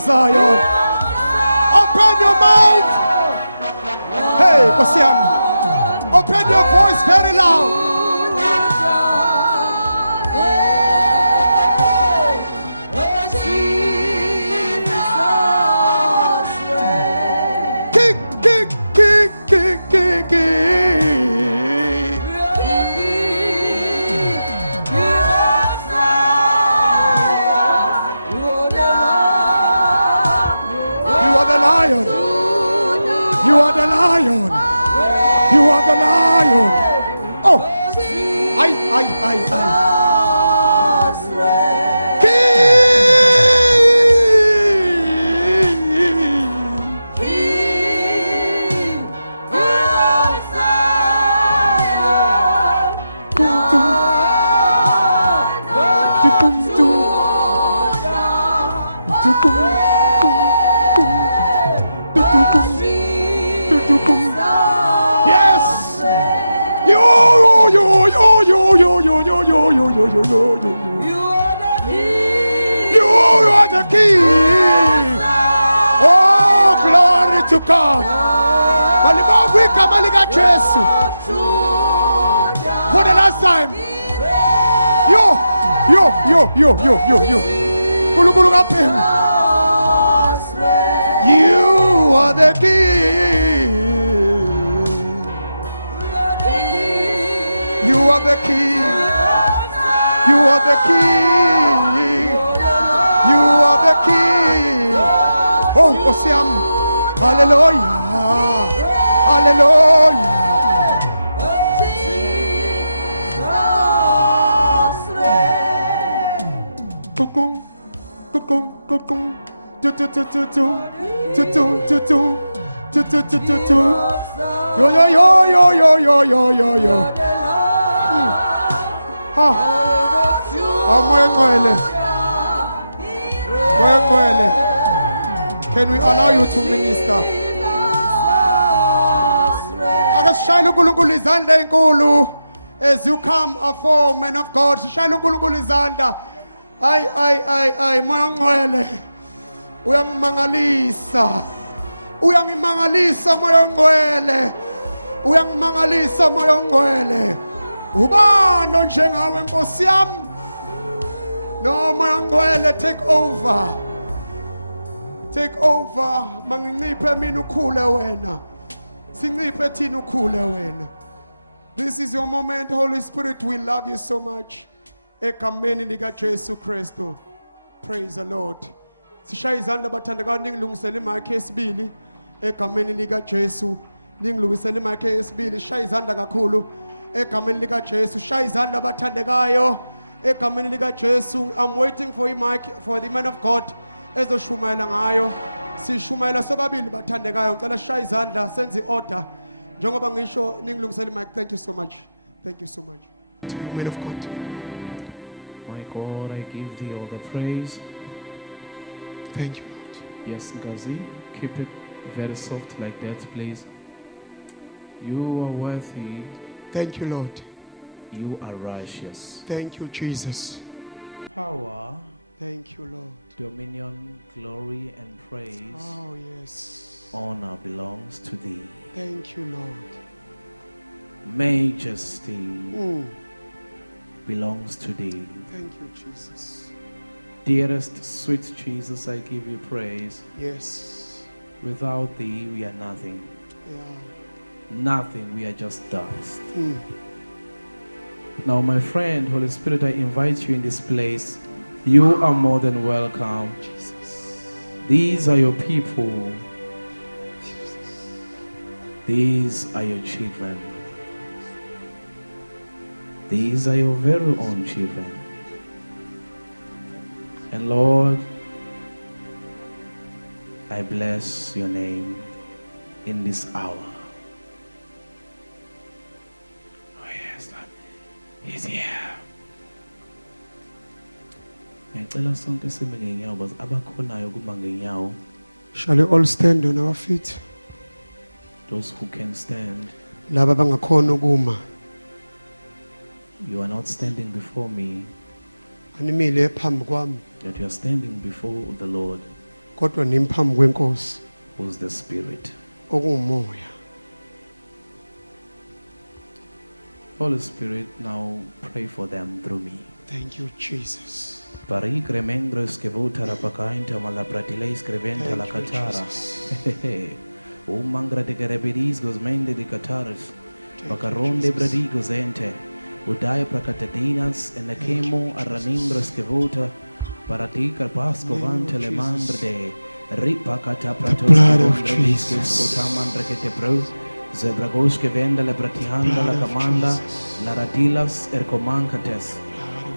of Zion. Open your mouth. Hey, Kosiam. Open your voice very loud. Kick, kick, kick, kick, kick, kick. You are the lion. You are the lion. You are the lion. Oh, I. Yes. You are the king. Oh, glory to God. For the last time. Yo. You are the king. You are the king. You are the king. You are the king. Oh, Osiam. Hallelujah. Hallelujah. Can we allow you to minister? As you come for men of God, ay moya ngcwele uyangimangalisa moya ngcwele uyangimangalisa moya ngcwele ubani njengawe Nkosi yami no moya ngcwele take over manginciphe mina ukhule wena sinciphe thina ukhule wena. This is your moment. Holy Spirit, we love you so much. Ekameni lika Jesu Kristu. Praise the Lord. Sishaya izandla bathandekayo ningilungisele imakhe esibili egameni lika Jesu. Ningilungisele imakhe esibili. Shaya izandla kakhulu egameni lika Jesu. Shaya izandla bathandekayo egameni lika Jesu. I'm waiting for the man of God ezoshumayela ngayo. Sishumayela sobabili bathandekayo. Ngicela shaya izandla senze order. Njengoba ngisho ningilungisele imakhe. Thank you so much. Thank you so much. To you, man of God. My God, I give thee all the praise. Thank you, Lord. Yes, Ngazi, keep it very soft like that, please. You are worthy. Thank you, Lord. You are righteous. Thank you, Jesus. Power, Thank you, Lord. dominion, glory, and praise, Oh, yes. honor belongs to thee. Thank you, Lord. Majesty belongs to thee. Thank you, Jesus. Dearest, sweet Jesus, I give you praise. Yes. Without thee, we are nothing. Yeah. Nothing, we are just dust. Now, my friend, Holy Spirit, I invite you in this place. You are more than welcome. Jesus. These are your people. These are your children. These are your very own children. And Lord, I bless your name in this hour. Oh yes, Lord. He's here. Ngicela sonke sime ngenyawo bazi abakhonayo kuma ngenyawo. Shall we all stand on our feet? Those who can stand. Laba bangakhona ukuma. You are not standing before me, Animile phambi kwami. that you are standing before the Lord. kodwa nimi phambi kwenkosi who's the Spirit. okumoya. Holy Spirit, now pray for them through me. Thank you, Jesus. Parik remengro skevota rapakainta malapratile skreventa la Thank you, katara. Jesus. Mangra de Garabiris goes mende de Cataris, Bacaronde Bradigos ente, Udaya Pracatadinas, and the Chemo Araningros Kevota, Paratica Pasco Vante Le Mandre de Ripacata Pratos, Cotaman Rekete Pro, Zebragoske Venda Le Bratihanda La Camanda, Laradilas Ercomancates,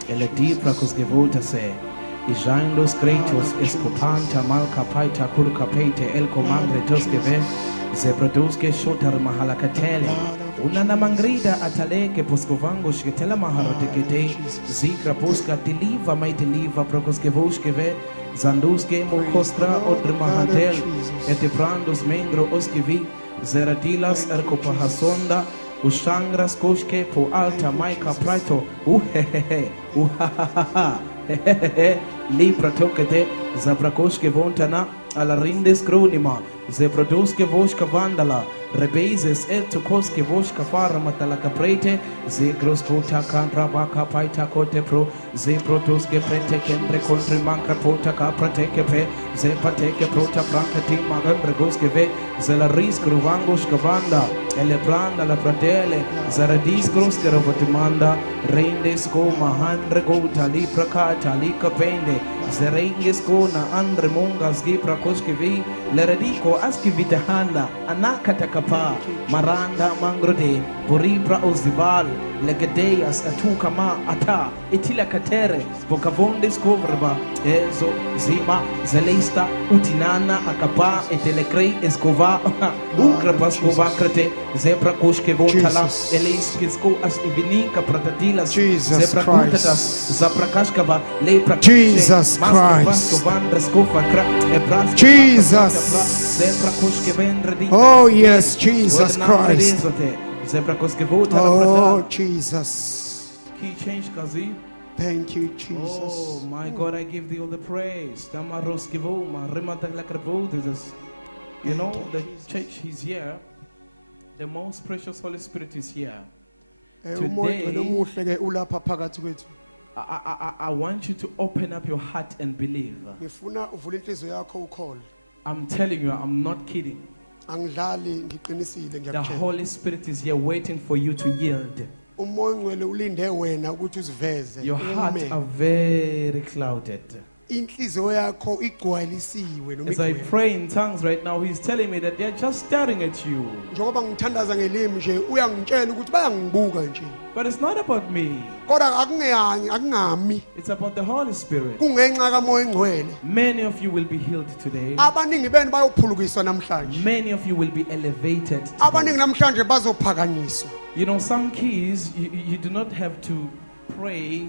Eledi Pracos Kevota se. Ijandos Kratos Escopanta Malca Paita Kurka Pete El Comandre Toskeve Zebradoske Shotar Mahalakatele Unana Mangrida Atale Poscovango Shketela Maharatekete Zikra Poska Deliva May Deliva Prokoskevoskeve Zanduske Mokostra Odre Mahantel Eteprandos Mengro Oskivi Zeradilas Ercopahasonda Ushangras Koshke Po Alta Maika Prato Uhehehe Uhahaha Libra tokete, Zabrakoske vontana, Alarindes Kronima, Zebradoske Voshka Vandala, Rebases El Tukoske Voshka Fara Matalaka Prete, Zegroskota Kantra Baka Paita Kote Pro, Zeprotoske Prete Kendre Country Manka Pota Caprateke Pe, Zepateke Prota Frankati Magandregoske Ve, Zelaris Kruvangosh Kavanda, Elebranda La Pratele, Zaradis Groskerovatimanda, Reindes Goma, Handre Gota, Liprakata, Lika Pende, Zerenges Gona, Andre Mongas, Gipra Koshkevi, Leredico, Askivitahanda, Anakatakapa, Maranda Mangrode, Boribra Ozival, Legadeas, Atukama, Ata, Etila Katere, Bocavondes Covreba, Ezo, Zima, Zelesta, Utinana, Akapa, Etelecre, Escova, Ukrapascova Crete, Zebra Koshke Votala, Eliskisko as Ivinika Pratatilas, Zebra Kutatas, Zaprakashkava, Lepra, Jesus Christ. Jesus. Oh yes, Jesus Christ. Oh Jesus. Key change, Kazi. Thank you, Jesus. Oh my God, I give thee all the praise. You know, the church is here. The most precious Holy Spirit is here. Today, I want you to open up your heart and believe. I'm telling you, I'm not kidding. The Holy Spirit is here waiting for you to yield. Your heart are very clouded. As I pray in tongues right now, he's telling me that they're just staring at you. But it's not about me. It's about the Holy Spirit. Many of you will be healed today. Many of you will be elevated today. You know, some keys, you do not have to pray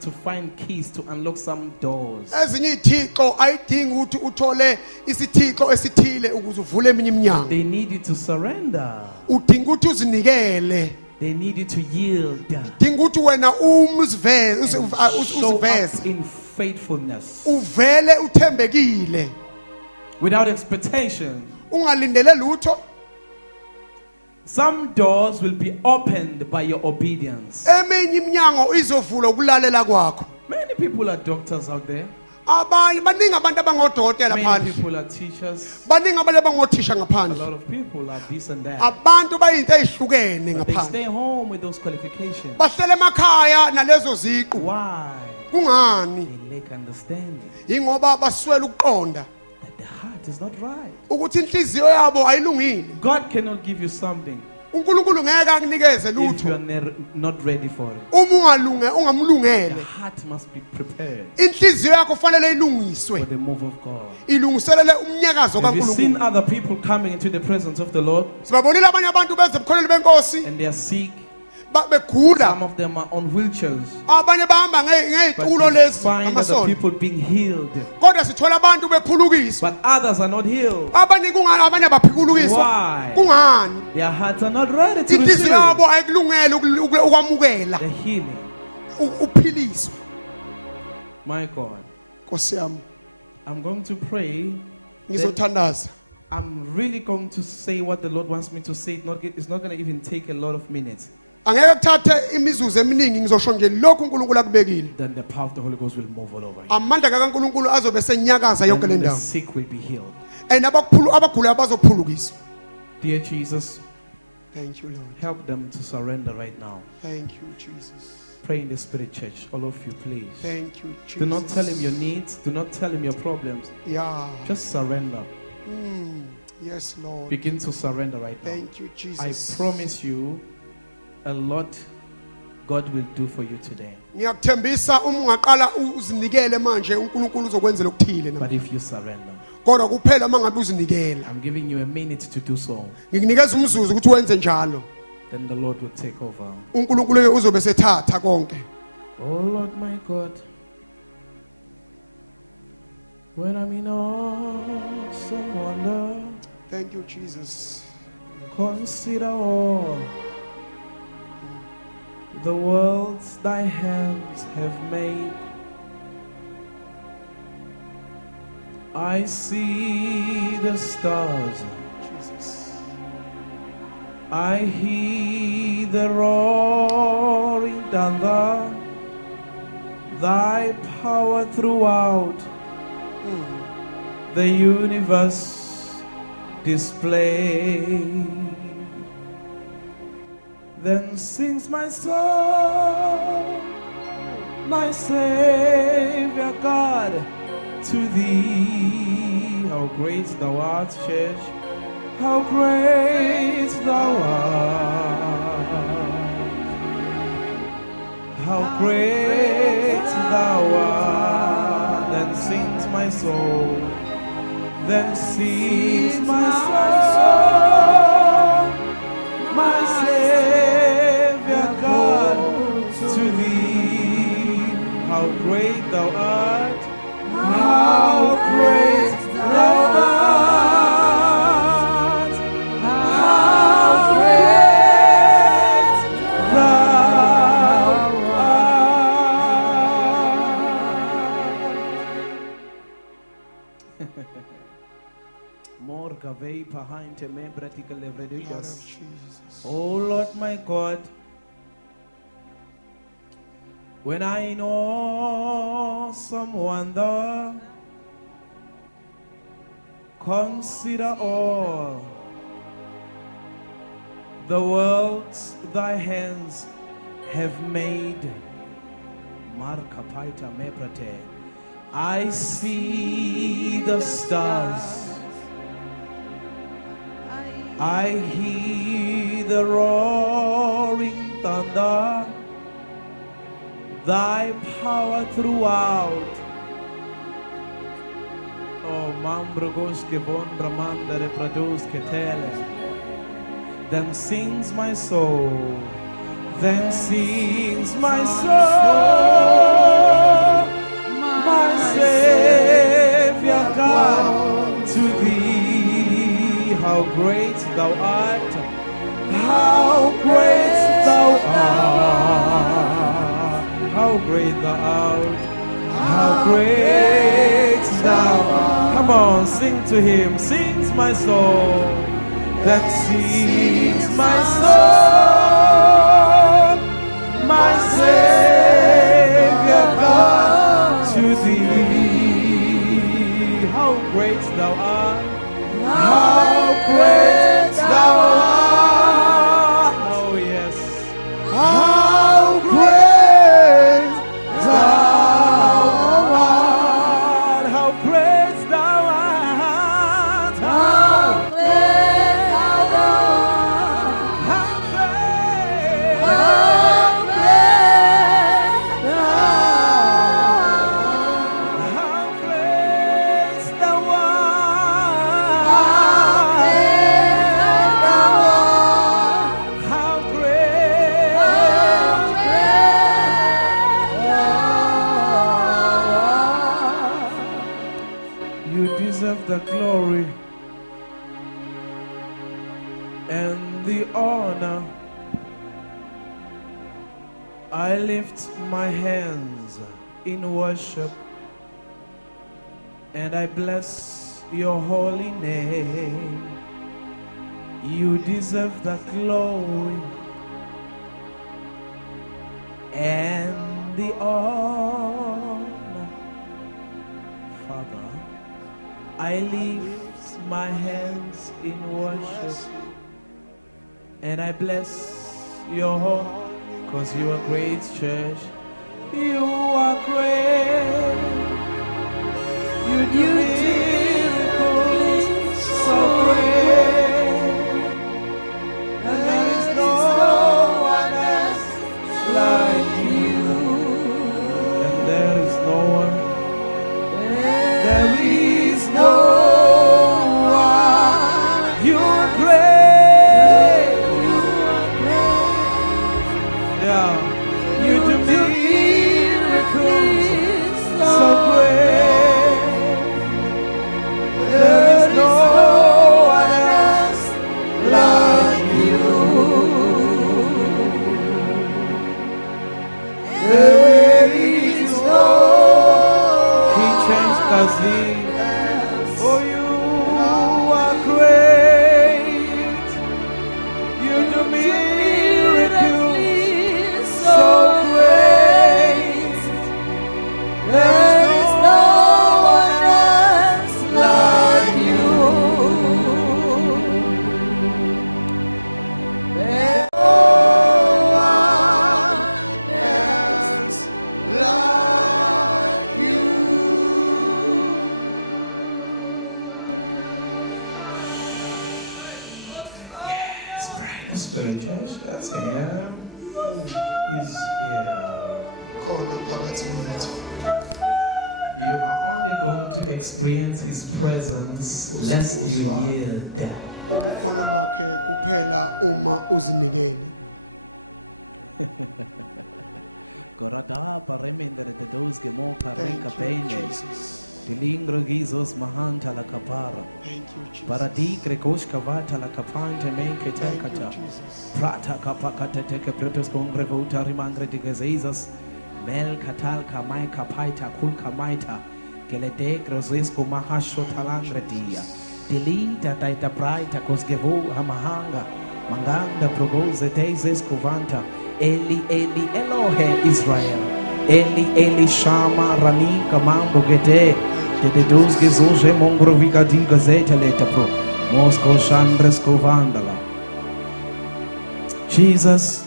to find keys to unlock some doors. They need you to surrender. They need you to yield. Show up in faithfulness. Without expectation. Some doors will be opened by your obedience. Many people are doctors out there. Many people are teachers. A lot of people are this and that. But they stay home with those qualifications. Why? They lack understanding that the heart is not right. God cannot give you something if you are not ready for it. The heart must be prepared for the move of God. Have you seen other people coming into the presence of the Lord and they are sick? Some of them are on wheelchairs. But you find other people being healed. But others are not healed. Why? Their hearts are not ready to receive the healing. My God, I'm going to pray ngizothandaza. I'm really going to say what the Lord wants me to say. It's not going to even take a lot of minutes. Angeke kuthathe imizuzu eminingi ngizosho nje lokhu uNkulunkulu akubekile. Then the power of the Holy Ghost will move all over you. Amandla kaNkulunkulu azobe senyakaza yonke le And the ndawo. sick will be healed. And abagulayo bazophulukiswa. Dear Jesus, Thank you, Lord. help them to surrender right now. Thank you, Jesus. Pray in the Spirit, church. All of you, please. Thank you, Jesus. Do not tell him your needs. Do not tell him your problems. Yeah. Just surrender. Yes, Lord. Begin to surrender right now. Thank you, Jesus. I promise you a lot God will do for you today. Ngiyakuthembisa uma ungaqala uzinikele manje uNkulunkulu uzokwenzela okuthile But if you surrender, kodwa kuphela mangabe uzinikela. I'm giving you a minute to do so. Ngikunikeza umzuzu ukuthi wenze njalo. Then the Lord will take over. uNkulunkulu uzobe sethatha konke. Oh Lord my God, when I'm in awesome wonder, Thank you, Jesus. consider all the worlds thy hands have made. I see the stars, Jesus. I hear the roaring thunder, thy power throughout the universe display. Then sings my soul, my Savior God, to thee. How great thou art, church, how great thou art. How great thou art. Then sings my soul, then sings my soul, my Savior God, to thee. How great thou art, how great thou art, how great thou art. More gavei behind a membratical Blood of levredicus. Jesus. Oh Lord my God, when I know some wonder, consider all the worlds thy hands have made. Marka paita mebrate. I see the stars, I hear the roaring thunder, thy power throughout. Oh, mambrogos que bon bramanda de prados que tele. Then sings my soul, then sings my soul, my Savior God, to thee. How great thou art, how great thou art, how great thou art, how great thou art. Come on, sing to him, sings my soul, that sings my soul, my Savior God, to thee. How great thou art, how great thou art. Oh yes. How great thou art. How great thou art. How great thou art. How great. How great thou art. How great thou art. How great. You deserve the glory and the honor. I lift my hands in worship and I bless your holy name. You deserve the glory and the honor. Father, I lift my hands in worship and I bless your heart, because you are great, church. You are great. You do miracles so great. And there is no one else like you. And there is no one. There is no one. You are great. You are great. Yeah. You do miracles so great. There is no one else like you. There is no King James Kazi. Oh, you are great. You do miracles so great. There is no one else like you. There's no one else like you. Yes, pray the Spirit, church. That's him. He's here. You are only going to experience His presence lest you yield. Ubukhona bakhe kuphela uma uzinikele. Korada paremendere de dos gemoka renka Thank you, pene. Jesus. Dilingro gizos mahanta la kapara. Thank you, Jesus. Paradik rekoshka vata la kapante menke Thank you, tekata. Jesus. Prata kapakate teke pretos kongre vota rimangre de gezezas. Mel katal kamai kapaita kul kamaita. Kelete grozesco mahasho talangre dia. Delita taita praita kosgevo hamahanga. Manganda progoze tezes kuvanta. Eli Eli Elohe Israel. Eli Eli Shama Rani Kamambo Gete. De dos gezoje mongroviga di gazeta leta pro. Mosco Chandres Kovandala. Jesus,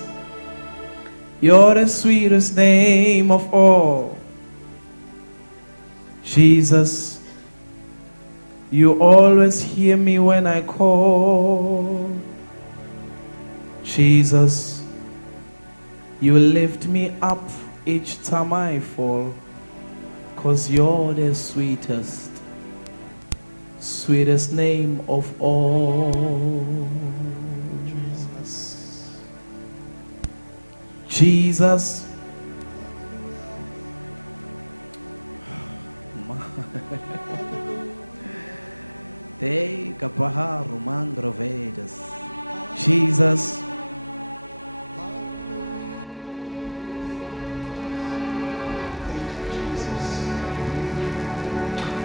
you're the sweetest name of all. Jesus, you always hear me when I call. Jesus, you lift me up each time I fall. 'Cause you're the sweetest, sweetest name of all. Jesus. Te kapaharu mangrovedas. Jesus.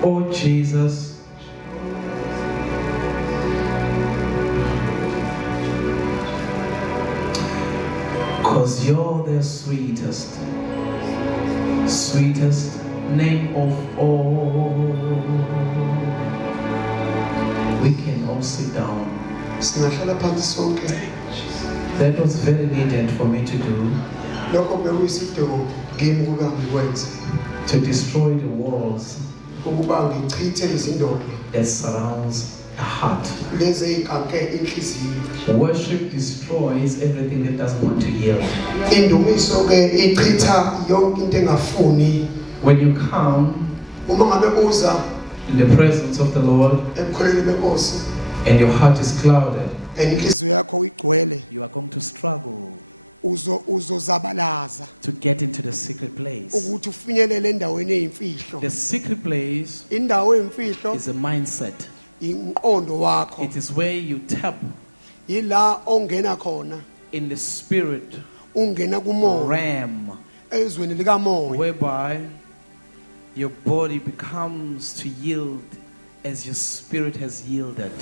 Oh Jesus. Cause you're the sweetest, sweetest name of all. We can all sit down. Singahlala phansi sonke. That was very needed for me to do, Lokho bekuyisidingo kimi ukuba ngikwenze. to destroy the walls Ukuba ngichithe izindodo that surrounds the heart. lezi eziqanke inhliziyo. Worship destroys everything that doesn't want to yield. Indumiso ke ichitha yonke into engafuni. When you come Uma ngabe uza in the presence of the Lord ebukholeni benkosi and your heart is clouded, inhliziyo yakho igcwele you are going to struggle uzozabalaza to get into the secret place. ukuthi ufinyelele endaweni eyimfihlo. The secret place Indawo eyimfihlo is a mindset. inqondo wakho. It is where you tap Yila ongena khona in the spirit ungena kumoya realm, ezweni likamoya whereby your body becomes to yield as your spirit has yielded.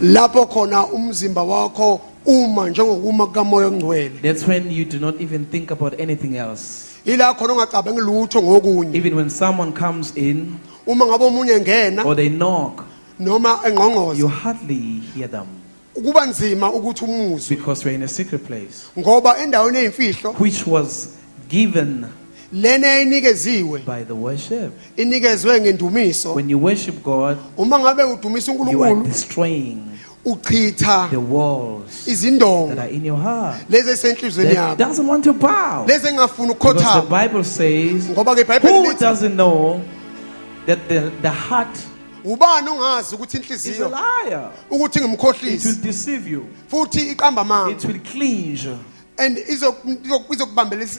lapho khona umzimba wakho uma njengokuma kamoya ongcwele That's when you do not even think about anything else. ila khona ungacabangi lutho ngokunye Even when someone comes in uma ngabe umunye ngena or they knock, noma you engqongoza hardly hear them kuba nzima ukuthi umuzwe because we're in a secret place, ngoba endaweni eyimfihlo which was given lena ayinikeziwe by the worship. inikezwe ngendumiso When you worship God, uma ngabe udumisa you are uNkulunkulu destroying uchitha the walls that izindongo are in your heart lezi esenhlizweni that yakho doesn't want to bow. lezi engafuni Because the ukukhothama Bible says, ngoba ke iBhayibheli who lithi doesn't know that the heart ubani ongazi ukuthi is a inhliziyo liar? ukuthi It will ngimkhohlisi deceive you. futhi iqamba amanga It will clinch and to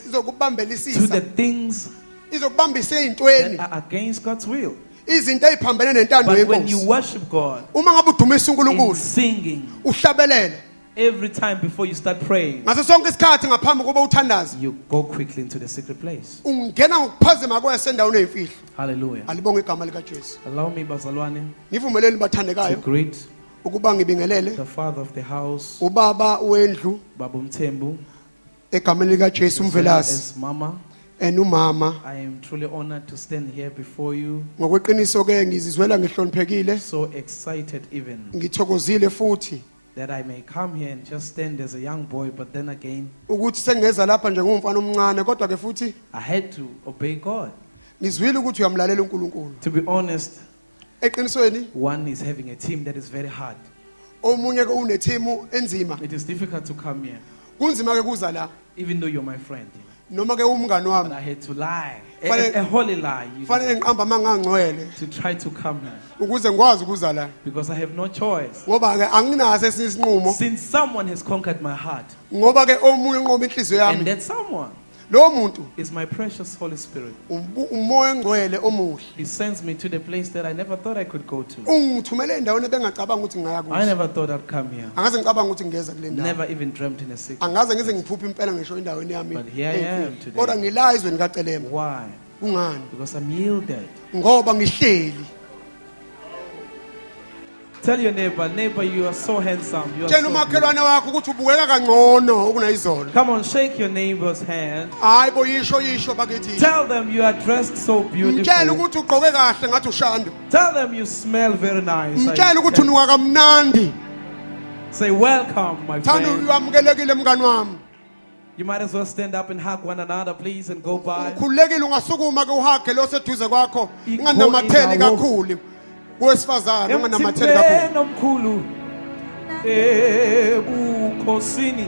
izokubambelisisa the things izokubambisa that ezintweni are against God's will. izinto eziphambene nentando But when you yenkosi worship God uma ngabe udumisa in uNkulunkulu singing, uhlabelele every time before you start praying, ngaso sonke isikhathi ngaphambi kokuba uthandaze you go quickly into the secret place. ungena ngokuphazima kwesendaweni eyimfihlo Hallelujah. alibonge igama likaJesu Allow me, Bazalwane, nivumeleni to bathandekayo greet ukuba ngibingelele the father of the house, ubaba wendlu Babu Mtembu, egameni likaJesu as well umvelasi as Mama. and umama I am truly honored to stand here before you. ngokweqiniso ke ngizizwela ngihloniphekile So excited even ngithokozile futhi that I may come here and just stand as a young boy, but then again, ukuthi sengeza lapha njengomfana omncane kodwa ke futhi I had to obey God. ngizwile ukuthi uyamlalela uNkulunkulu To be honest, eqinisweni one is having a team that is very hard. omunye ke unethimu enzima It is difficult to come here, kunzima ke kuza la even though you're my friend. noma ke umngani But wami I had to lie, Fanele- a holy lie, fanele ngiqamba amangangcwele to try to come here ukuze ngikwazi ukuza la because I have no choice. ngoba ke anginaso esinye isinqumo Since someone has conquered my heart, ngoba ke omunye unqoba inhliziyo and yami that someone lo muntu is my precious Holy Spirit. umoya engcwele omuhle He sends me to the place that I never thought I could go to. ungithumele endaweni ebengacabanga ukuthi ngaya I kuyo never thought I'd come here. angaze ngicabanga ukuthi ngeza kule ndawo Never even dreamt in a secret. angaze ngize ngiphuphe impela ngisho endaweni yami But here I am eyimfihlo. today. kodwa ngila ezweni kaCelema Why? kungani Because I'm yielded. ngoba ngihleli Tell your neighbor, you are so handsome. You are tshela so umakhelwane wakho ukuthi ubukeka kangcono kunayizolo beautiful. Come on, shake your neighbor's hand. hayi bo yisho bakithi Tell them you are dressed so mtshela beautiful. ukuthi ugqoke kahle ngathi ushando Tell them you smell very nice. mtshela ukuthi unuka kamnandi Say welcome, my thanda friend. uyamukelekile mngani wami You might as well stand up and hug one another, please, and go by. ukhululekile ungasukuma ke uhage lo seduze kwakho Ikho unganamatheli indawo. kakhulu kowesifazane unganamatheli kakhulu Emthimeni omkhulu ebukhosini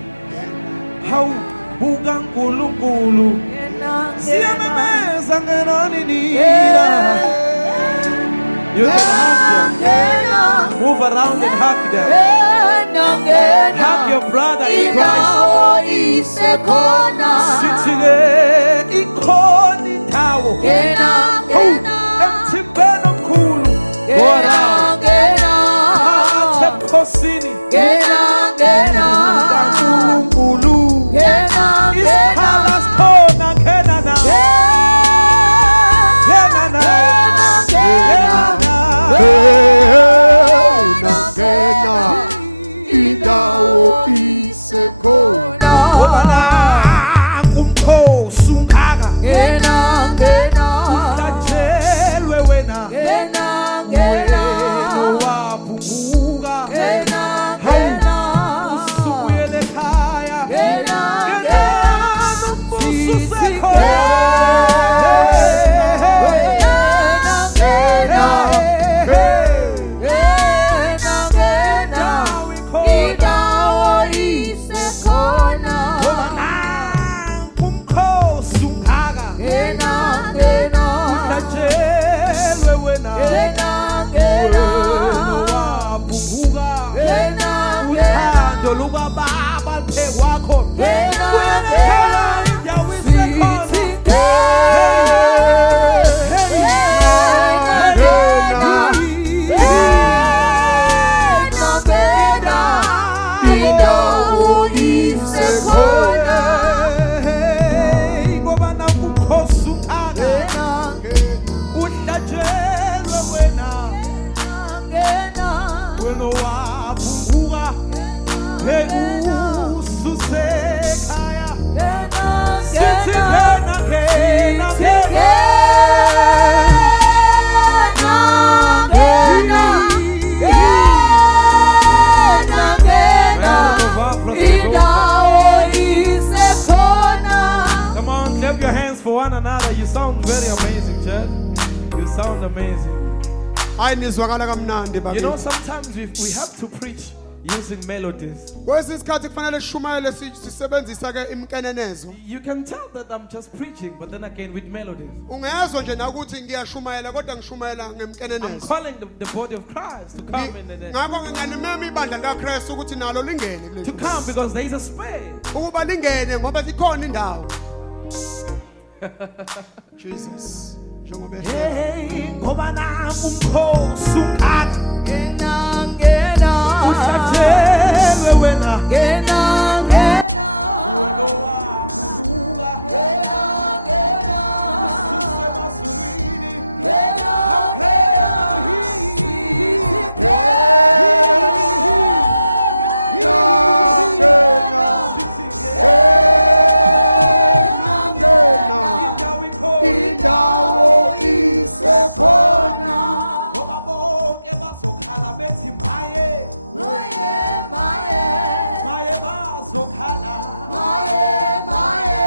hawu buka nkulunkulu siyamemeza ngenani nina. You can hug them. Move around and hug them. Hug your brother in Christ. Sithi-ke ikhona indawo emthimeni omkhulu go around athe ebukhosini kaNkulunkulu isikhala sikhona ngena nawe ngena nawe ngena nawe nangena indawo isekhona ngoba nanku umkhosi ungaka uhlatshelwe wena wena owaphuka usubuyele ekhaya ngena nombuso usekhona ngoba nanku umkhosi ungaka uhlatshelwe wena wena owaphuka uthando lukababa luphe kwakho kuyelekhela indawo isekhona ngoba nanku umkhosi ungaka uhlatshelwe wena you sound very amazing, church. You sound amazing. Hayi nizwakala kamnandi You know, bakithi. sometimes we have to preach using melodies. Kwesinye isikhathi kufanele sishumayele sisebenzisa ke imkenenezo. You can tell that I'm just preaching, but then again with melodies. Ungezwe nje nakuthi ngiyashumayela kodwa ngishumayela I'm ngemkenenezo. calling the body of Christ to come in and Ngakho nginganimema ibandla likaKristu ukuthi nalo lingene kule to nto. come because there is a space. Ukuba lingene ngoba ikhona indawo. Jesus. Njengoba Hey, ngoba naku umkhosi ukhala. Ngena ngena Uhlatshelwe wena. ngena ngena Wena owavuka. ngena ngena Usemazulwini. ngena Awuphela indawo isekhona. ngoba bonke bazokhala bethi maye. maye maye Maye bazokhala. maye maye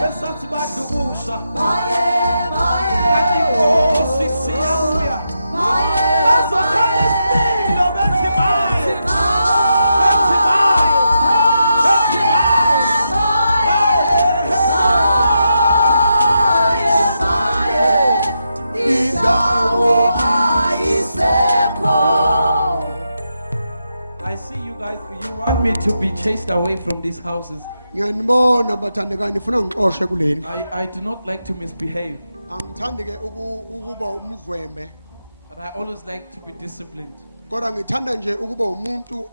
Besathi badukusha. maye maye Kanti inkosi siyabuya. maye Bazokhala isipilo bethi maye. Bethi maye. Bethi maye. Indawo I see you guys. You want me to be chased away from these houses. ngiyanibona bathandekayo nifuna ngixoxe kuleni. I do not like to misbehave. Angithandi ke ukuba umdlwembe. And I always like to be disciplined. Kodwa ngithanda nje ukuba umuntu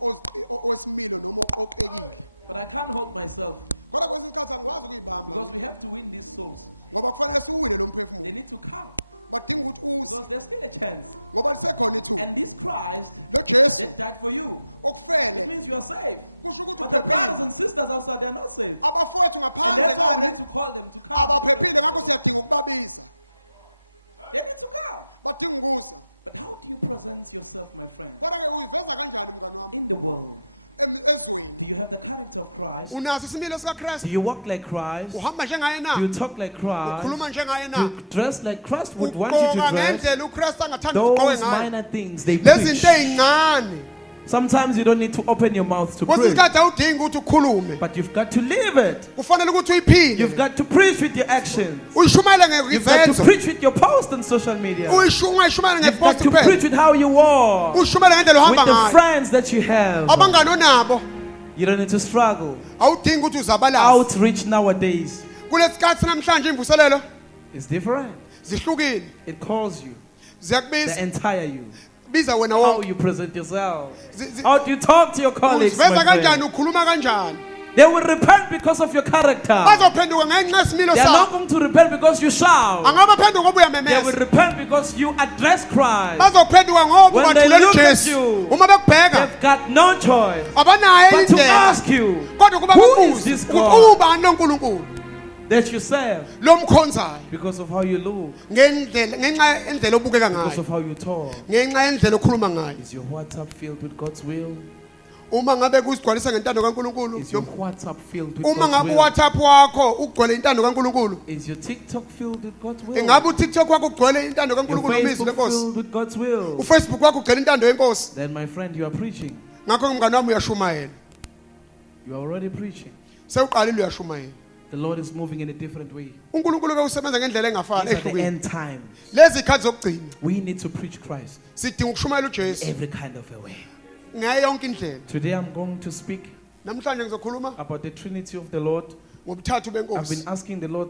owesimilo noma oqoqekile. But I can't hold myself Kodwa kwesinye isikhathi angikwazi ukuyibamba because we have to win these souls. ngoba kufanele siwine lo They mphefumulo. need to come Badinga ukuthi uze because there's still a chance. ngoba lisekhona ithuba. And this Christ Lo Jesu that died for you, it okufele means you are saved. kusho ukuthi But the brothers uphephile. and sisters outside, they are not saved. Abafowethu And ngaphandle that's why we ngale need to call them to come. abaphephile ngakho siyadinga ukubabiza. They need to come. Badinga ukuza. But how do you present yourself, my friend, Kodwa ke uyiveza kanjani mngani wami? in the world? Do Ezweni. you have the character of Christ? Unaso isimilo Do sikaKristu. you walk like Christ? Uhamba njengaye na? Do you talk like Christ? Ukhuluma njengaye Do na? you dress like Christ would want you to Ugqoka dress? ngendlela uKristu angathanda ugqoke Those ngayo. minor things, they Lezi preach. zinto ezincane. Sometimes you don't need to open your mouth to Kwesinye preach, isikhathi awudingi ukuthi ukhulume. but you've got to live it. Kufanele ukuthi uyiphile. You've got to preach with your actions. Uyishumayele You've got to ngevivenzo. preach with your post on social media. Uyishumayele You've got ngepost to preach kuphela. with how you walk, with Ushumayele ngendlela ohamba the ngayo. friends that you have. Abangani onabo You don't need to struggle. awudingi ukuthi uzabalale. Outreach nowadays Kulesikhathi namhlanje imvuselelo is different. zihlukile. It calls you, Ziyakubiza the entire you. biza wena How wonke. you present yourself. Zi- How do you talk to your colleagues? my Uziveza friend? kanjani ukhuluma kanjani? They will repent because of your character. Bazophenduka ngenxa yesimilo They are not sakho. going to repent because you shout. Angabaphenduka ngoba They will uyamemeza. repent because you address Christ. Bazophenduka ngoba When they ubathulela look at uJesu. you, Uma bekubheka They've got no choice abanayo but to indlela. ask you Kodwa kuba who is babuze this ukuthi God ubani lo nkulunkulu that you serve lo mkhonzayo because of how you look, ngendlela ngenxa yendlela obukeka because ngayo of how you talk. ngenxa yendlela okhuluma ngayo. Is your WhatsApp filled with God's will? Uma ngabe kuzigcwalisa ngentando kaNkulunkulu, Is your WhatsApp filled with uma God's ngabe will? uWhatsApp wakho ugcwele intando kaNkulunkulu, Is your TikTok filled with God's will? ingabe uTikTok wakho ugcwele intando Your kaNkulunkulu umizwi Facebook lenkosi, filled with God's will? uFacebook wakho ugcwele intando yenkosi. Then my friend, you are preaching. Ngakho mngani wami uyashumayela. You are already preaching. Sewuqalile uyashumayela. The Lord is moving in a different way. uNkulunkulu ke usebenza ngendlela engafani These are the ehlukile. end times. Lezi ikhathi zokugcina We need to preach Christ sidinga ukushumayela uJesu every kind of a way. ngayo yonke indlela. Today I'm going to speak Namhlanje ngizokhuluma about the Trinity of the Lord. ngobuthathu I've benkosi. been asking the Lord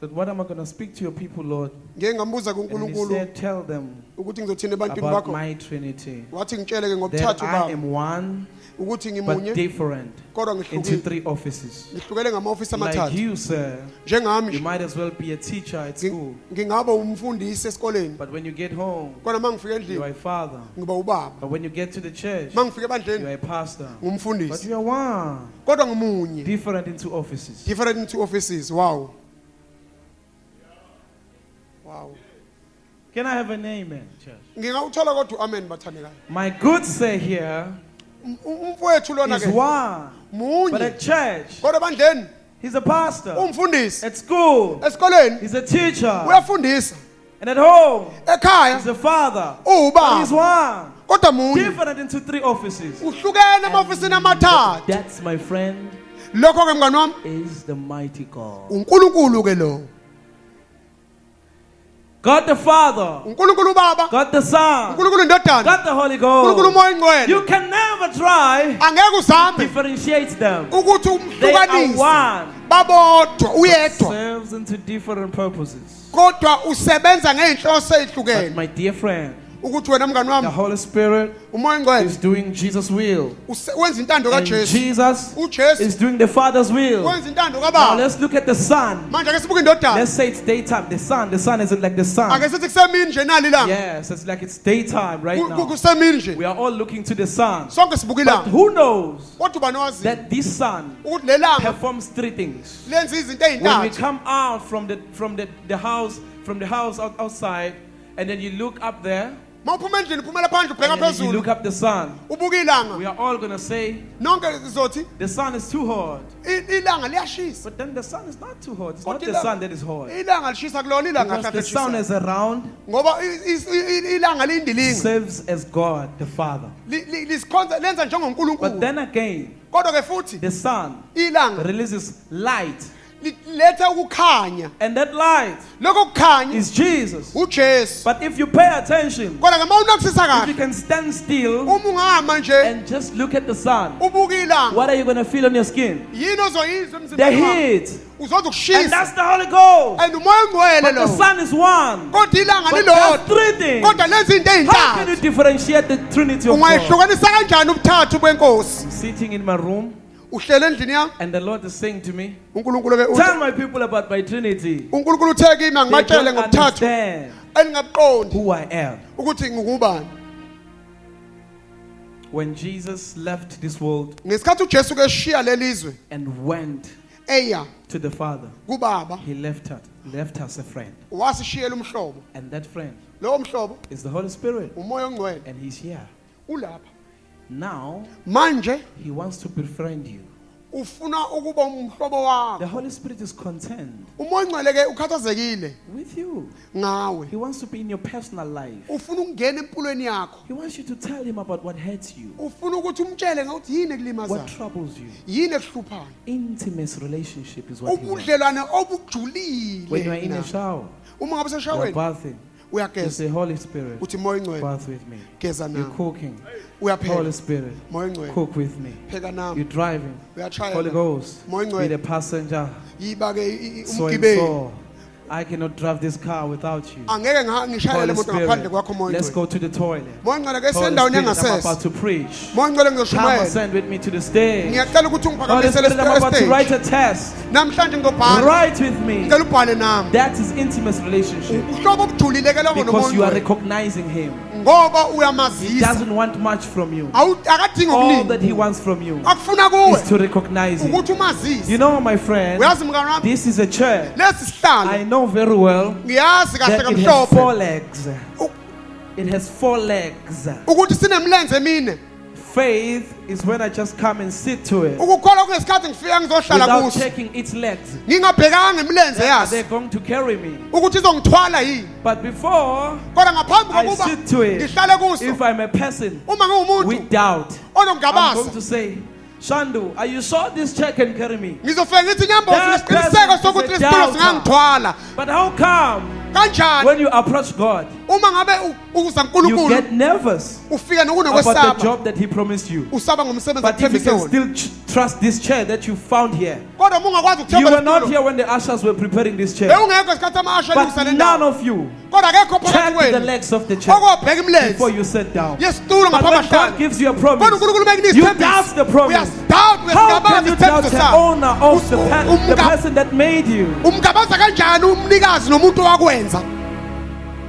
that what am I going to speak to your people, Lord? Ngeke ngambuza And he kuNkulunkulu said, tell them ukuthi ngizothina ebantwini about bakho. my Trinity. Wathi ngitshele ke That ngobuthathu I babo am one, ukuthi but ngimunye different kodwa into ngihlukile. 3 offices. Ngihlukele ngama-office Like amathathu. you, sir, Njengami you nje might as well be a teacher at school. ngingaba umfundisi esikoleni. But when you get home, Kodwa mangifika you are endlini a father. ngiba ubaba. But when you get to the church, Mangifika you ebandleni are a pastor. But ngumfundisi. you are one, Kodwa ngimunye. different into offices. Different in 2 offices. Wow. Wow. Can I have an amen, church? Ngingawuthola kodwa amen bathandekayo. My good sir here Umfowethu lona is ke one, but a munye. church Kodwa ebandleni He's a pastor. umfundisi At school, esikoleni he's a teacher. uyafundisa And at home, he's ekhaya a father. Ubaba. But he's one. kodwa munye Different into 3 offices. uhlukene emafisini amathathu That's, my friend, lokho ke mngani wami is the mighty God. uNkulunkulu ke lo God the Father, uNkulunkulu ubaba God the Son, uNkulunkulu indodana God the Holy uNkulunkulu Ghost. umoya ingcwele You can never try angeke uzame differentiate them. ukuthi They are umhlukanise one. babodwa uyedwa Serves into different purposes. kodwa usebenza ngeenhloso But ezihlukene my dear friend, ukuthi wena mngani the wami Holy Spirit umoya ingcwele is doing Jesus' will. wenza intando And kaJesu Jesus uJesu is doing the Father's will. wenza intando Now kababa let's look at the Son. manje ake sibuke indodana Let's say it's daytime. The sun isn't like the sun. ake sithi kusemini nje nali ilanga Yes, it's like it's daytime right now. kusemini nje We are all looking to the sun. sonke sibuka But ilanga who knows kodwa ubani wazi that this sun ukuthi lelanga performs 3 things? lenza izinto When we ezintathu come out from the house outside, and then you look up there, mawuphuma endlini uphumela phandle ubheka and then you phezulu look up the sun, ubuka ilanga we are all gonna say nonke sizothi the sun is too hot. ilanga liyashisa But then the sun is not too hot. It's not Kodwa the ilanga- sun that is hot. ilanga lishisa kulona ilanga Because the sun hlahla is around ngoba ilanga liyindilinga serves as God the Father. lisikhonza lenza But njengonkulunkulu then again, kodwa ke futhi the sun ilanga releases light, letha ukukhanya and that light lokho kukhanya is Jesus. uJesu But if you pay attention, kodwa ke mawunakusisa if you kahle can stand still uma ungahamba nje and just look at the sun, ubuka ilanga what are you going to feel on your skin? yini ozoyizwa The emzimbeni wakho heat. uzoza And ukushisa that's the Holy Ghost. and umoya ongcwele But the lo sun is one. kodwa ilanga But there's lilodwa 3 things. kodwa lenza into How can you ezintathu differentiate the Trinity of God? ungayihlukanisa kanjani ubuthathu bwenkosi I'm sitting in my room, uhlele endlini yami and the Lord is saying to me, uNkulunkulu ke tell my people about my Trinity. uNkulunkulu uthe kimi They angibatshele don't ngobuthathu understand engingabuqondi who I am. ukuthi ngingubani When Jesus left this world ngesikhathi uJesu ke eshiya lelizwe and went eya to the Father, kubaba he left us a friend. wasishiyela umhlobo And that friend lowo mhlobo is the Holy Spirit. umoya ongcwele And he's here. ulapha Now, manje he wants to befriend you. ufuna ukuba umhlobo The wakho Holy Spirit is content umoya ongcwele ke ukhathazekile with you. ngawe He wants to be in your personal life. ufuna ukungena empilweni yakho He wants you to tell him about what hurts you, ufuna ukuthi umtshele ngauthi yini what ekulimazayo troubles you. yini ekuhluphayo Intimate relationship is what he wants. ubudlelwane When you are obujulile in a naye. shower, uma ngabe you are useshaweni bathing, you uyageza say, Holy Spirit, uthi moya ongcwele bath with me. geza You're nami cooking, uyapheka Holy Spirit, moya ongcwele cook with me. pheka You're nami driving, Holy uyachayela Ghost, moya be the ongcwele passenger. yiba ke So and umgibeli so. I cannot drive this car without you. angeke ngishayele Holy moto ngaphandle Spirit, kwakho moya let's ongcwele go to the toilet. moya ongcwele ke Holy sendaweni Spirit, I'm engasese about to preach. moya ongcwele Come ngizoshumayela ascend with me to the stage. ngiyacela ukuthi Holy ungiphakamisele Spirit, I'm about to estage write a test. namhlanje ngizobhala Write with me. ngicela ubhale nami That is intimate relationship. uhlobo obujulile ke lobo Because you are nomuntu recognizing him. ngoba He uyamazisa doesn't want much from you. akadingi All that okuningi he wants from you akufuna is kuwe to recognize him. ukuthi umazise You know, my friend, uyazi mngani wami this is a church. lesi sihlalo I know very well ngiyazi kahle that it has 4 kamhlophe legs. U- It has 4 legs. ukuthi sinemlenze emine Faith is when I just come and sit to it ukukholwa kunesikhathi ngifika ngizohlala without kuso checking its legs. ngingabhekanga imilenze Are yaso they going to carry me? ukuthi izongithwala yini But before kodwa ngaphambi I kokuba sit to it, ngihlale kuso if I'm a person uma ngiwumuntu with doubt, I'm going onongabasa to say, Shandu, are you sure this chair can carry me? ngizofika ngithi nyambosi That nesiqiniseko person sokuthi is a lesitulo doubter. singangithwala But how come kanjani when you approach God, uma ngabe uza you nkulunkulu get nervous ufika about the nokunokwesaba job that He promised you? usaba ngomsebenzi But if you athembise can wona still trust this chair that you found here, kodwa uma ungakwazi you ukuthemba were not lesitulo here when the ushers were preparing this chair. bewungekho isikhathi ama-asha But elungisane none ndawo of you kodwa akekho phakathi checked the kwenu legs of the chair okobheka before imilenze you sat down. yesitulo But ngaphambi when God ahlale gives you a kodwa promise, unkulunkulu bekunike you doubt the promise. uyasdoubt How can uyasingabaza you doubt isithembiso the sakho owner of the person that made you? umgabaza kanjani umnikazi nomuntu owakwenza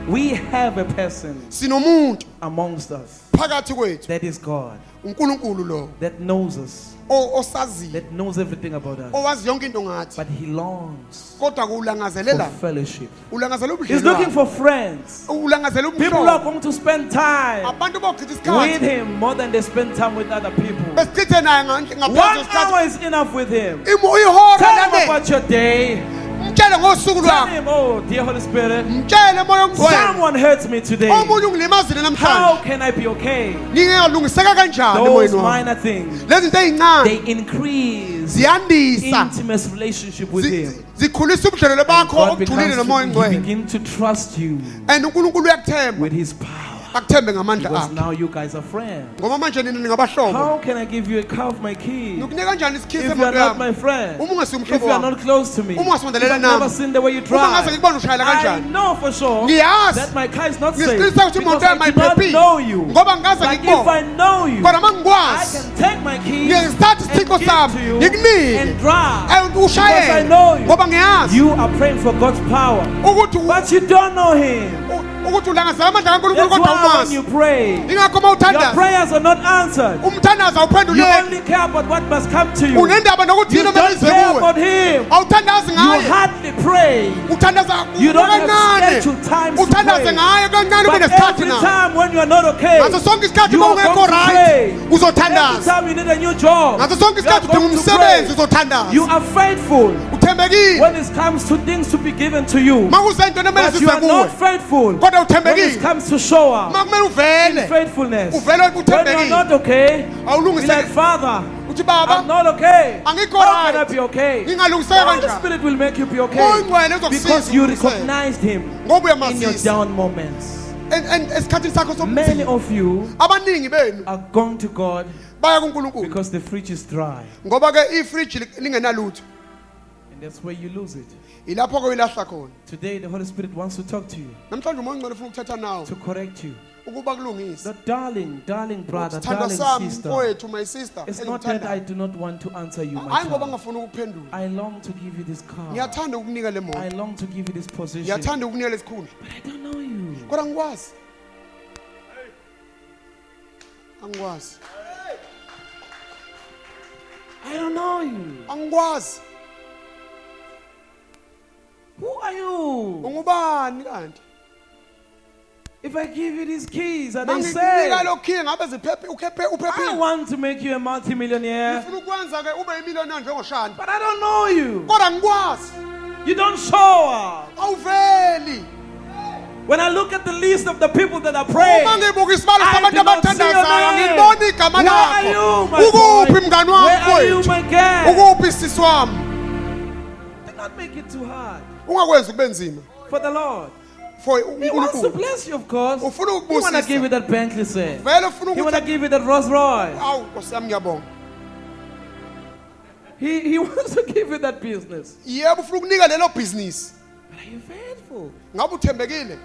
We have a person sinomuntu amongst us phakathi kwethu that is God, uNkulunkulu lo that knows us, osaziyo that knows everything about us. owazi yonke into ngathi But he longs kodwa for kulangazelela fellowship. ulangazela He's looking ubudlelwano for friends. ulangazela People who are umhlobo going to spend time abantu bokuchitha with isikhathi him more than they spend time with other people. besichithe naye ngaphezu 1 kwesikhathi hour is enough with him. ihora Tell him lane about your day. mtshele ngosuku Tell lwakho him, oh, dear Holy Spirit, mtshele moya ongcwele someone hurts me today. omunye ungilimazile How namhlanje can I be okay? ngingalungiseka kanjani Those emoyeni wami minor things, lezi zinto ezincane they increase ziyandisa intimate relationship with him. zikhulisa ubudlelwano bakho God obujulile nomoya becomes to, he ongcwele begin to trust you and uNkulunkulu uyakuthemba with his power. akuthembe ngamandla Because akhe now you guys are friends. ngoba manje nina ningabahlobo How can I give you a car of my key ukunika kanjani isikhisi if you are emoto not yami my friend? uma ungasi If umhlobo you are wami not close to me? uma ungasondelele If I've never nami seen the way you uma ngaze drive? ngikubona ushayela I kanjani know for sure ngiyazi that my car is not safe ngisiqiniseka ukuthi because imoto yami I do not ayiphephile know you. ngoba ngikaze But if ngikubona I know you, kodwa uma I ngikwazi can take my keys ngiyesithatha and isithixo give sami to you ngikunike and drive and because I ushayele know you. ngoba ngiyazi You are praying for God's power, ukuthi but you don't know Him. ukuthi ulangazela amandla kaNkulunkulu That's kodwa why when umazi you pray, ingakho uma your uthandaza prayers are not answered. umthandaza You awuphenduleki only care about what must come to you. unendaba nokuthi You yini okumele don't ize care kuwe about Him. awuthandazi You ngaye hardly pray. uthandaza You don't have kancane scheduled times to uthandaze pray. ngaye kancane ube But nesikhathi every nawe time when you are not okay, ngaso sonke isikhathi you uma are ungekho going to right pray. Every uzothandaza time you need a new job, ngaso sonke you are isikhathi udinga going to umsebenzi pray. uzothandaza You are faithful uthembekile when it comes to things to be given to you. uma kuzento emele But you size are kuwe not faithful kodwa when it uthembekile comes to show up uma kumele in uvele faithfulness. uvele When you are uthembekile not okay, be like, awulungiseke Father, uthi I'm baba not okay. Angikho How can I right. be okay? The ngingalungiseka Holy kanjani Spirit will make you be Moya okay ongcwele because uzokusiza you ulungiseke. recognized Him ngoba in your uyamazisa down moments. and esikhathini sakho Many sobunzima of you abaningi benu are going to God baya kuNkulunkulu because the fridge is dry, ngoba ke ifridge lingenalutho and that's where you lose it. ilapho ke uyilahla khona Today, the Holy Spirit wants to talk to you, namhlanje umoya ongcwele ufuna ukuthatha nawe to correct you. ukuba kulungise That darling brother, sithanda darling sami sister, mfowethu my sister it's not that I engimthandayo do not want to answer you, my hayi ngoba child. ngafuna ukuphendula I long to give you this car. ngiyathanda ukukunika le I moto long to give you this position. ngiyathanda ukukunika lesikhundla But I don't know you. kodwa ngikwazi angikwazi I don't know you. angikwazi Who are you? ungubani kanti If I give you these keys and they mangikunika say, lokhiye ngabe ziphephe I uphephile want to make you a multimillionaire, ufuna ukwenza ke ube yimiliyoneri njengoshani but I don't know you. kodwa ngikwazi You don't show up. awuveli When I look at the list of the people that are praying, uma ngibuka isibalo I sabantu do not see your abathandazayo name. ngibona igama Where are lakho you, my ukuphi boy? mngani Where wami are you, mfowethu my girl? ukuphi sisi wami Do not make it too hard ungakwenzi kube nzima for the Lord. for He wants to uNkulunkulu bless you, of course. He ufuna want to ukubusisa give you that Bentley, sir. vele ufuna He want to ukuthi give you that Rolls Royce. awu Nkosi yami ngiyabonga He wants to give you that business. yebo ufuna ukunika lelo business But are you faithful? ngabe uthembekile